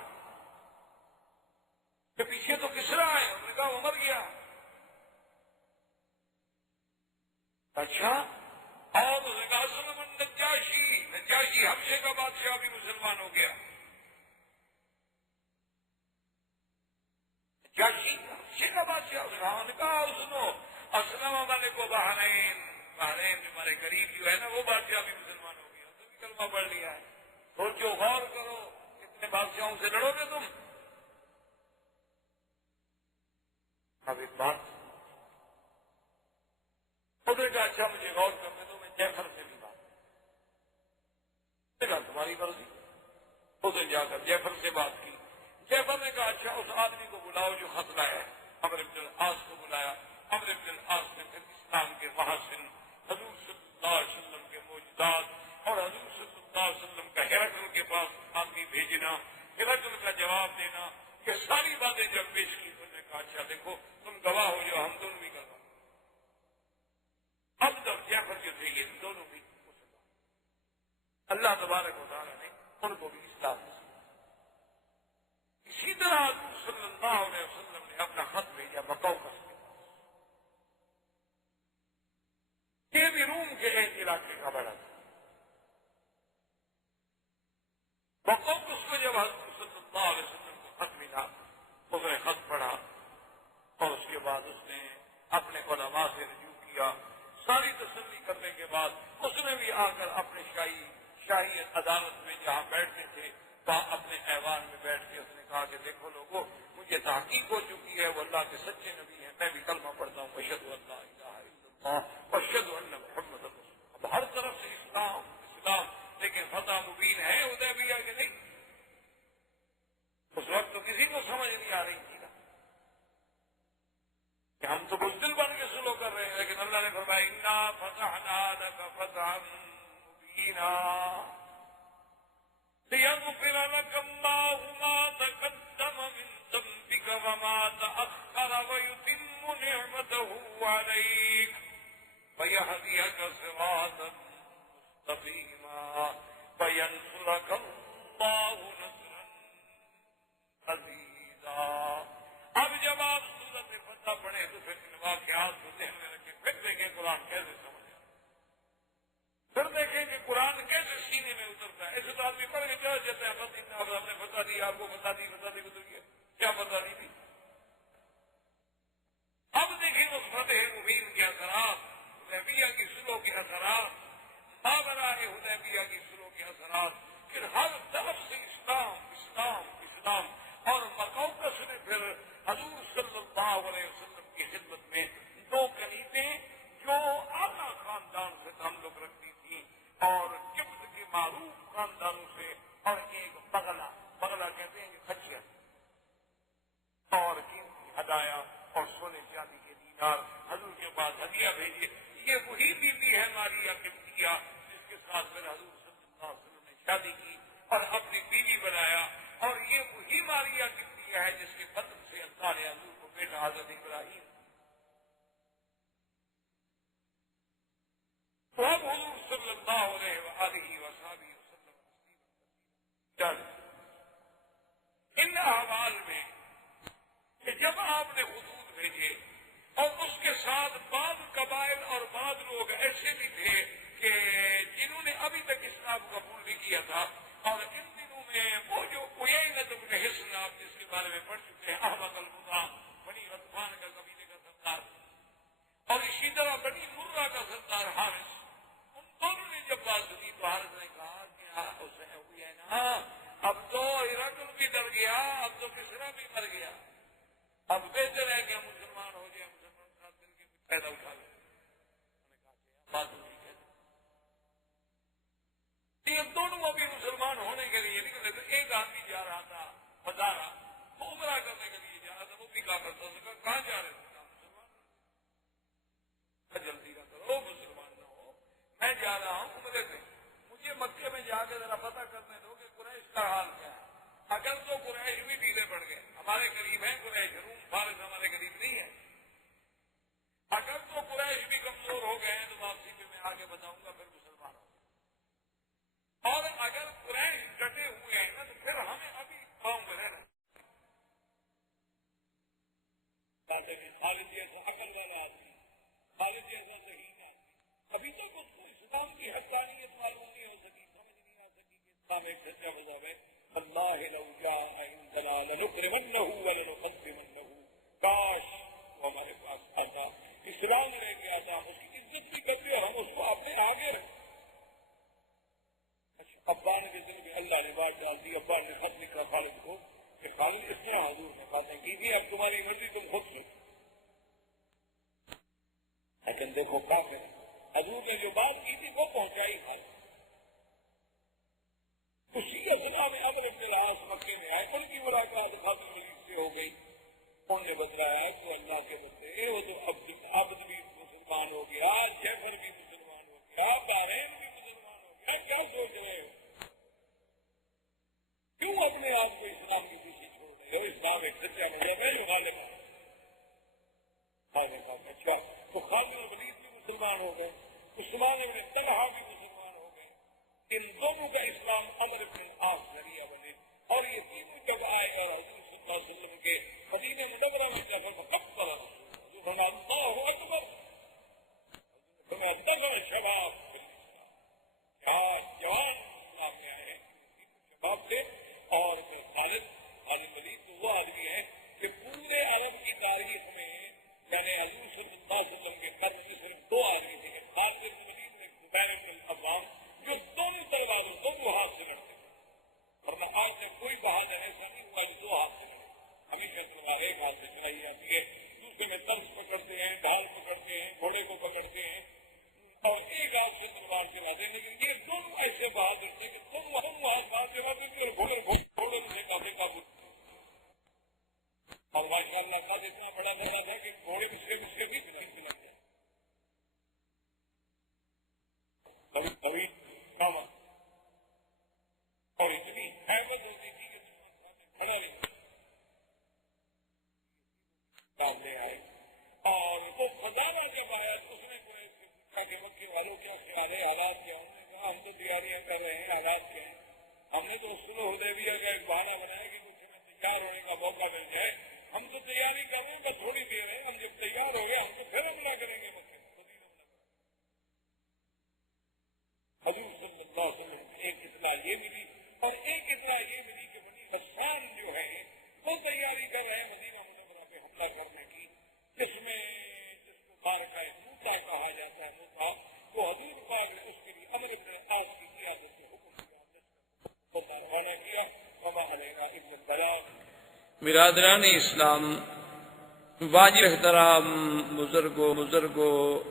کے پیچھے تو کسرا ہے. انہوں نے کہا وہ مر گیا. اچھا. اور انہوں نے کہا اسلم نجاشی حبشے کا بادشاہ بھی مسلمان ہو گیا. نجاشی حبشے کا بادشاہ. انہوں نے کہا سنو اسلم ملک و بحرین میں ہمارے قریب جو ہے نا وہ بادشاہ بھی مسلمان ہو گیا. تو بھی کلمہ پڑھ لیا ہے. سوچو غور کرو کتنے بادشاہوں سے لڑو گے تم. اب ایک بات خود کا اچھا مجھے غور کرنے دو. میں جعفر سے بھی بات کہا تمہاری مرضی. اس نے جا کر جعفر سے بات کی. جعفر نے کہا اچھا اس آدمی کو بلاؤ جو خط لایا ہے. عمرو بن العاص کو بلایا. عمرو بن العاص نے پھر اسلام کے محاسن حضور صلی اللہ علیہ وسلم کے معجزات اور حضور صلی اللہ علیہ وسلم کا ہرقل کے پاس آدمی بھیجنا, ہرقل کا جواب دینا, یہ ساری باتیں جب پیش کی تو نے کہا اچھا دیکھو تم گواہ ہو جو ہم دونوں بھی گواہ. اب جب جعفر جو تھے یہ دونوں بھی مسلمان. اللہ تبارک و تعالیٰ نے ان کو بھی اسلام دیا. اسی طرح حضور صلی اللہ علیہ وسلم نے اپنا خط بھیجا بقوقس کے پاس. یہ بھی روم کے ایک علاقے کا بڑا تھا. بقوقس کو جب حضور صلی اللہ علیہ وسلم کو خط ملا اس نے خط پڑھا اور اس کے بعد اس نے اپنے علماء سے رجوع کیا. ساری تسلی کرنے کے بعد اس نے بھی آ کر اپنے شاہی عدالت میں جہاں بیٹھتے تھے وہاں اپنے ایوان میں بیٹھ کے اس نے کہا کہ دیکھو لوگوں مجھے تحقیق ہو چکی ہے وہ اللہ کے سچے نبی ہیں. میں بھی کلمہ پڑھتا ہوں اشہد ان لا الہ الا اللہ واشہد ان محمد رسول اللہ. اب ہر طرف سے اسلام لیکن فتح مبین ہے حدیبیہ کہ نہیں. اس وقت تو کسی کو سمجھ نہیں آ رہی تھی نا کہ ہم تو بزدل بن کے سلو کر رہے ہیں. لیکن اللہ نے فرمایا انا فتحنا لک فتحا مبینا لِيَغْفِرَ لَكَ اللَّهُ مَا تَقَدَّمَ مِن ذَنبِكَ وَمَا تَأَخَّرَ وَيُتِمُّ نِعْمَتَهُ عَلَيْكَ وَيَهْدِيَكَ صِرَاطًا مُسْتَقِيمًا وَيَنصُرَكَ اللَّهُ نَصْرًا عَزِيزًا. اب جب آپ سورۃ فتح پڑھیں تو پھر ان واقعات کو ذہن میں رکھیں. پھر دیکھیں قرآن کیسے سمجھ. پھر دیکھیں کہ قرآن کیسے سینے میں اترتا ہے. ایسے تو آدمی پڑھ کے چل جاتے ہیں بس اتنا آپ نے بتا دی آپ کو بتا دی اتر گیا. کیا بتا دی تھی. اب دیکھیں اس فتح مبین کے اثرات, حدیبیہ کی صلح کے اثرات, ماوراء حدیبیہ کی صلح کے اثرات. پھر ہر طرف سے اسلام اسلام اسلام. اور مقوقس نے پھر حضور صلی اللہ علیہ وسلم کی خدمت میں دو کنیزیں جو اعلیٰ خاندان سے تعلق رکھتی تھی اور جبت کے معروف خاندانوں سے, اور ایک بغلا کہتے ہیں کہ خچیا, اور قیمتی ہدایا اور سونے چاندی کے دینار حضور کے پاس ہدیہ بھیجے. یہ وہی بیوی ہے ماریہ قبطیہ جس کے ساتھ پھر حضور صلی اللہ علیہ وسلم نے شادی کی اور اپنی بیوی بنایا. اور یہ وہی ماریہ قبطیہ ہے جس کے بدن سے اللہ نے حضور کو بیٹا حضرت ابراہیم. تو اب حضور صلی اللہ علیہ وآلہ وصحبہ وسلم ان احوال میں کہ جب آپ نے حدود بھیجے اور اس کے ساتھ بعض قبائل اور بعض لوگ ایسے بھی تھے کہ جنہوں نے ابھی تک اسلام قبول نہیں کیا تھا, اور ان دنوں میں وہ جو عیینہ بن حصن آپ جس کے بارے میں پڑھ چکے ہیں, احمد الغلام بنی غطفان کا قبیلے کا سردار, اور اسی طرح بنی مرہ کا سردار حارث, ان دونوں نے جب بات سنی تو حارث نے کہا کہ اب تو ہرقل بھی ڈر گیا, اب تو کسرا بھی مر گیا, اب بہتر ہے کہ ہم مسلمان ہو جائے, مسلمان ساتھ مل کے فائدہ اٹھا لیں. انہوں نے کہا کہ بات ٹھیک ہے. یہ دونوں ابھی مسلمان ہونے کے لیے نکلے تو ایک آدمی جا رہا تھا بتا رہا, وہ عمرہ کرنے کے لیے جا رہا تھا, وہ بھی کہا کرتا. اس نے کہا کہاں جا رہے تھے؟ مسلمان. جلدی نہ کرو, مسلمان نہ ہو, میں جا رہا ہوں عمرے پہ, مجھے مکے میں جا کے ذرا پتہ کرنے دو کہ قریش کا حال کیا ہے. اگر تو قریش بھی ڈھیلے پڑ گئے, ہمارے قریب ہیں قریش, روم فارس ہمارے قریب نہیں ہے, آگے بتاؤں گا، پھر مسلمان ہوں گے۔ اور اگر قریش ڈٹے ہوئے ہیں نا تو پھر ہمیں ابھی قوم میں رہنا، خالد جیسا عقل والا آدمی، خالد جیسا ذہین آدمی، ابھی تک اس کو اسلام کی حقانیت معلوم نہیں ہو سکی، سمجھ نہیں آ سکی کہ اسلام ایک سچا مذہب ہے۔ اللہ لو جاء عندنا لنکرمنہ ولنقدمنہ، کاش وہ ہمارے پاس آتا، اسلام رہ گیا تھا، اس کی عزت بھی کرتے اور ہم اس کو اپنے آگے رکھتے۔ ابا نے دل میں اللہ نے بات ڈال دی، ابا نے خط لکھا خالد کو کہ خالد اس نے حضور نے باتیں کی تھی، اب تمہاری مرضی تم خود سوچو۔ لیکن دیکھو کافر حضور نے جو بات کی تھی وہ پہنچائی خالد۔ اسی اصلاح میں عمرو بن العاص مکے میں آئے، ان کی ملاقات خالد ولید سے ہو گئی، انہوں نے بتلایا کہ اللہ کے بندے وہ تو عبد بھی مسلمان ہو گیا، جعفر بھی مسلمان ہو گیا، بحرین بھی مسلمان ہو گیا، کیا سوچ رہے ہو؟ کیوں اپنے آپ کو اسلام کے پیچھے چھوڑ رہے ہو؟ اسلام ایک سچا مذہب ہے جو غالب ہے۔ اچھا تو خالد ولید بھی مسلمان ہو گئے، عثمان بن طلحہ بھی مسلمان ہو گئے، ان دونوں کا اسلام عمرو بن العاص ذریعہ بنے، اور یہ تینوں جب آئے اور حضور صلی اللہ علیہ وسلم کے مدینہ منورہ میں جا کر فکر حضور نے اللہ اکبر، حضور نے دفع شباب کیا جوان اسلام میں آئے ہیں شباب سے۔ اور خالد ولید تو وہ آدمی ہے کہ پورے عرب کی تاریخ میں یعنی حضور صلی اللہ علیہ وسلم کے قد میں صرف دو آدمی تھے، خالد بن ولید نے زبیر بن العوام، جو دونوں تلواروں دونوں ہاتھ سے لڑتے تھے، ورنہ آج تک کوئی بہادر ایسا نہیں ہوا جو دو ہاتھ سے لڑے، ہمیشہ تلوار ایک ہاتھ سے چلائی جاتی ہے، دوسرے میں طرز پکڑتے ہیں، ڈھال پکڑتے ہیں، گھوڑے کو پکڑتے ہیں اور ایک ہاتھ سے تلوار چلاتے ہیں، لیکن یہ دونوں ایسے بہادر تھے کہ دونوں ہاتھ چلاتے تھے اور گھوڑے سے کافی قابو، اور ماشاء اللہ کا اتنا بڑا بڑا تھا کہ گھوڑے سے بھی لگ جائے، کبھی اور اتنی اہمیت ہوتی تھی کہ کھڑا نہیں سامنے آئے، اور وہ خزانہ جب آیا تو اس نے پوچھا کہ مکے والوں کیا خیال ہے، حالات کیا؟ انہوں نے کہا ہم تو تیاریاں کر رہے ہیں، حالات کیا ہیں؟ ہم نے تو صلح حدیبیہ کا ایک بہانہ بنایا کہ کچھ ہمیں تیار ہونے کا موقع مل جائے، ہم تو تیاری کر رہے ہیں بس تھوڑی دیر ہے، ہم جب تیار ہو گئے ہم تو پھر حملہ کریں گے مکے میں۔ حضور صلی اللہ علیہ وسلم کو ایک اطلاع یہ ملی، اور ایک اطلاع یہ ملی کہ بنی غسان جو ہے وہ تیاری کر رہے ہیں مدینہ منورہ پہ حملہ کرنے کی، جس کو معرکہ موتا کہا جاتا ہے۔ موتا تو حضور پاک نے اس کے لیے عمرو بن العاص کی قیادت میں حکم دیا، روانہ کیا، وما علینا الا البلاغ۔ برادران اسلام، واجب احترام بزرگوں،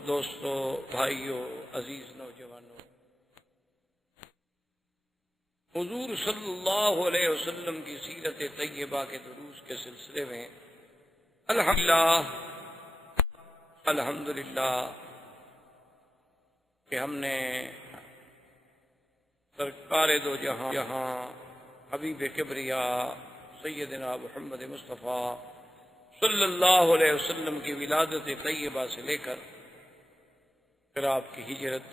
دوستوں، بھائیوں، عزیز نوجوانوں، حضور صلی اللہ علیہ وسلم کی سیرت طیبہ کے دروس کے سلسلے میں الحمدللہ کہ ہم نے سرکار دو جہاں حبیب کبریا سیدنا محمد مصطفیٰ صلی اللہ علیہ وسلم کی ولادت طیبہ سے لے کر پھر آپ کی ہجرت،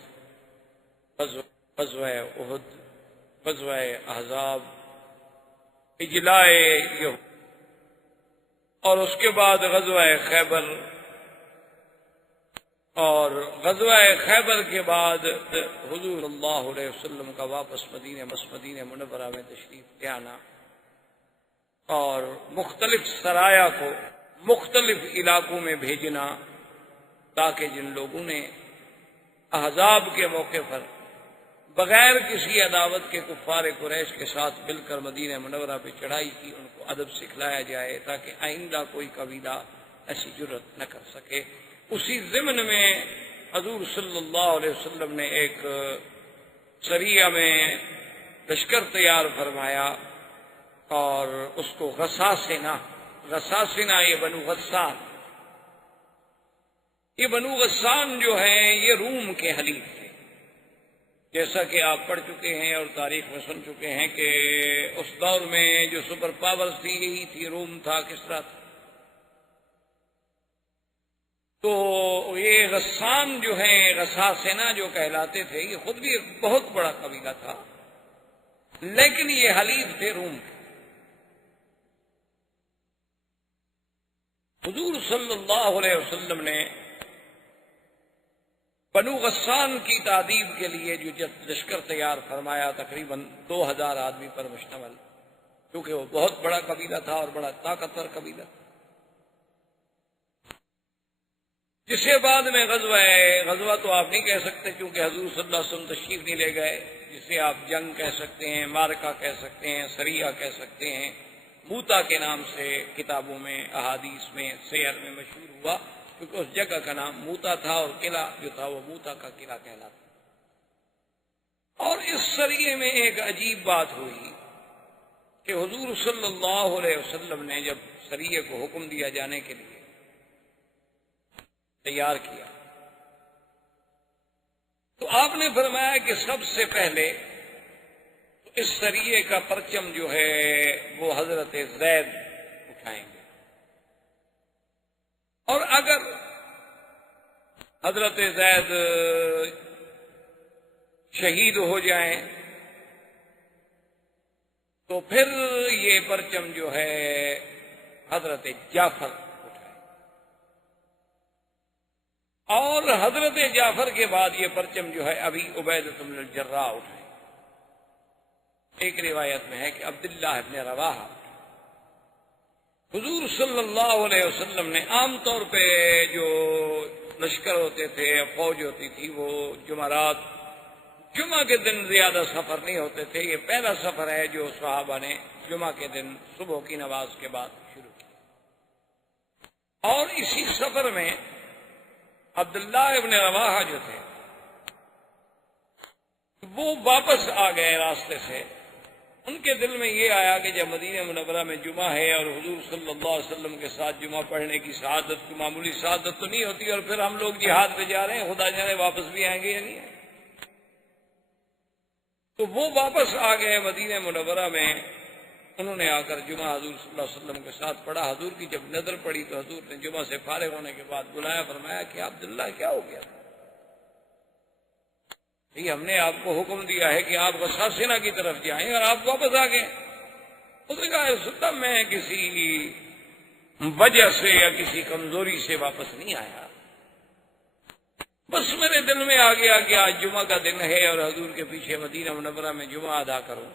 غزوہ احد، غزوہ احزاب، اجلاء یہود، اور اس کے بعد غزوہ خیبر، اور غزوہ خیبر کے بعد حضور اللہ علیہ وسلم کا واپس مدینہ منورہ میں تشریف لے آنا، اور مختلف سرایا کو مختلف علاقوں میں بھیجنا، تاکہ جن لوگوں نے احزاب کے موقع پر بغیر کسی عداوت کے کفار قریش کے ساتھ مل کر مدینہ منورہ پہ چڑھائی کی، ان کو ادب سکھلایا جائے تاکہ آئندہ کوئی قبیلہ ایسی جرت نہ کر سکے۔ اسی ضمن میں حضور صلی اللہ علیہ وسلم نے ایک سریہ میں لشکر تیار فرمایا، اور اس کو غساسنہ یہ بنو غسان جو ہیں یہ روم کے حلیف تھے، جیسا کہ آپ پڑھ چکے ہیں اور تاریخ میں سن چکے ہیں کہ اس دور میں جو سپر پاورز تھی یہی تھی، روم تھا، کسریٰ تھا، تو یہ غسان جو ہے، غساسنہ جو کہلاتے تھے، یہ خود بھی ایک بہت بڑا قبیلہ تھا، لیکن یہ حلیف تھے روم کے۔ حضور صلی اللہ علیہ وسلم نے بنو غسان کی تعذیب کے لیے جو لشکر تیار فرمایا، تقریباً 2000 آدمی پر مشتمل، کیونکہ وہ بہت بڑا قبیلہ تھا اور بڑا طاقتور قبیلہ تھا، جسے بعد میں غزوہ تو آپ نہیں کہہ سکتے کیونکہ حضور صلی اللہ علیہ وسلم تشریف نہیں لے گئے، جسے آپ جنگ کہہ سکتے ہیں، مارکہ کہہ سکتے ہیں، سریہ کہہ سکتے ہیں، موتا کے نام سے کتابوں میں، احادیث میں، سیر میں مشہور ہوا، کیونکہ اس جگہ کا نام موتا تھا اور قلعہ جو تھا وہ موتا کا قلعہ کہلاتا۔ اور اس سریے میں ایک عجیب بات ہوئی کہ حضور صلی اللہ علیہ وسلم نے جب سریے کو حکم دیا جانے کے لیے تیار کیا تو آپ نے فرمایا کہ سب سے پہلے اس سریے کا پرچم جو ہے وہ حضرت زید اٹھائیں گے، اور اگر حضرت زید شہید ہو جائیں تو پھر یہ پرچم جو ہے حضرت جعفر اٹھائیں، اور حضرت جعفر کے بعد یہ پرچم جو ہے ابی عبیدہ بن الجراح اٹھائیں۔ ایک روایت میں ہے کہ عبداللہ ابن رواحہ، حضور صلی اللہ علیہ وسلم نے عام طور پہ جو لشکر ہوتے تھے، فوج ہوتی تھی، وہ جمعہ کے دن زیادہ سفر نہیں ہوتے تھے۔ یہ پہلا سفر ہے جو صحابہ نے جمعہ کے دن صبح کی نماز کے بعد شروع کیا، اور اسی سفر میں عبداللہ ابن رواحہ جو تھے وہ واپس آ گئے راستے سے۔ ان کے دل میں یہ آیا کہ جب مدینہ منورہ میں جمعہ ہے اور حضور صلی اللہ علیہ وسلم کے ساتھ جمعہ پڑھنے کی سعادت کی معمولی سعادت تو نہیں ہوتی، اور پھر ہم لوگ جہاد پہ جا رہے ہیں، خدا جانے واپس بھی آئیں گے یا نہیں آئیں گے۔ تو وہ واپس آ گئے مدینہ منورہ میں، انہوں نے آ کر جمعہ حضور صلی اللہ علیہ وسلم کے ساتھ پڑھا۔ حضور کی جب نظر پڑی تو حضور نے جمعہ سے فارغ ہونے کے بعد بلایا، فرمایا کہ عبداللہ کیا ہو گیا؟ ہم نے آپ کو حکم دیا ہے کہ آپ غساسنہ کی طرف جائیں اور آپ واپس آ گئے۔ اس نے کہا سلطان میں کسی وجہ سے یا کسی کمزوری سے واپس نہیں آیا، بس میرے دل میں آ گیا کہ آج جمعہ کا دن ہے اور حضور کے پیچھے مدینہ منورہ میں جمعہ ادا کروں،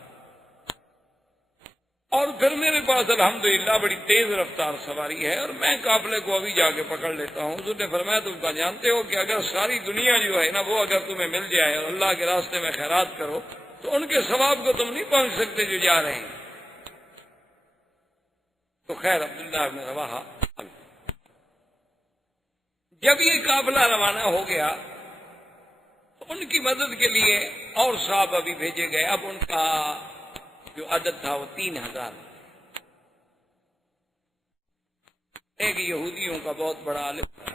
اور پھر میرے پاس الحمدللہ بڑی تیز رفتار سواری ہے اور میں قافلے کو ابھی جا کے پکڑ لیتا ہوں۔ حضور نے فرمایا تم کا جانتے ہو کہ اگر ساری دنیا جو ہے نا وہ اگر تمہیں مل جائے اور اللہ کے راستے میں خیرات کرو تو ان کے ثواب کو تم نہیں پہنچ سکتے جو جا رہے ہیں۔ تو خیر عبداللہ بن رواحہ جب یہ قافلہ روانہ ہو گیا تو ان کی مدد کے لیے اور صحابہ بھی بھیجے گئے۔ اب ان کا جو عدد تھا وہ 3000۔ ایک یہودیوں کا بہت بڑا عالم تھا،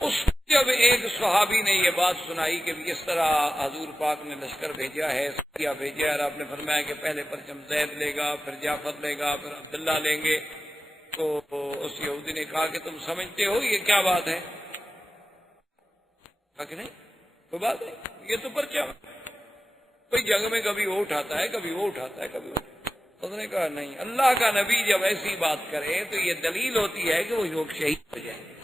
اس جب ایک صحابی نے یہ بات سنائی کہ اس طرح حضور پاک نے لشکر بھیجا ہے، سریہ بھیجا ہے، اور آپ نے فرمایا کہ پہلے پرچم زید لے گا، پھر جعفر لے گا، پھر عبداللہ لیں گے، تو اس یہودی نے کہا کہ تم سمجھتے ہو یہ کیا بات ہے؟ کہا کہ نہیں کوئی بات نہیں، یہ تو پرچم کوئی جنگ میں کبھی وہ اٹھاتا ہے، کبھی وہ اٹھاتا ہے، کبھی وہ۔ اس نے کہا نہیں، اللہ کا نبی جب ایسی بات کرے تو یہ دلیل ہوتی ہے کہ وہ لوگ شہید ہو جائیں گے۔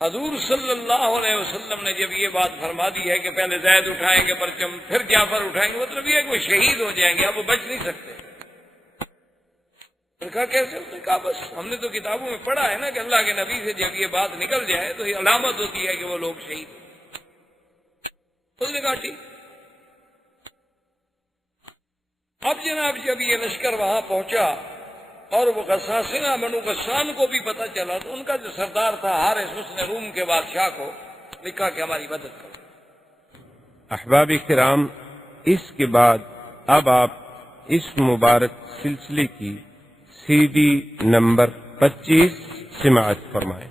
حضور صلی اللہ علیہ وسلم نے جب یہ بات فرما دی ہے کہ پہلے زید اٹھائیں گے پرچم، پھر جعفر اٹھائیں گے، مطلب یہ ہے کہ وہ شہید ہو جائیں گے، اب وہ بچ نہیں سکتے۔ کہا کیسے؟ اس نے کہا بس ہم نے تو کتابوں میں پڑھا ہے نا کہ اللہ کے نبی سے جب یہ بات نکل جائے تو یہ علامت ہوتی ہے کہ وہ لوگ شہید ہو۔ اس نے کہا ٹھیک۔ اب جناب جب یہ لشکر وہاں پہنچا اور وہ غساسنہ بنو غسان کو بھی پتہ چلا تو ان کا جو سردار تھا حارث، اس نے روم کے بادشاہ کو لکھا کہ ہماری مدد کرو۔ احباب کرام، اس کے بعد اب آپ اس مبارک سلسلے کی CD نمبر 25 سماعت فرمائیں۔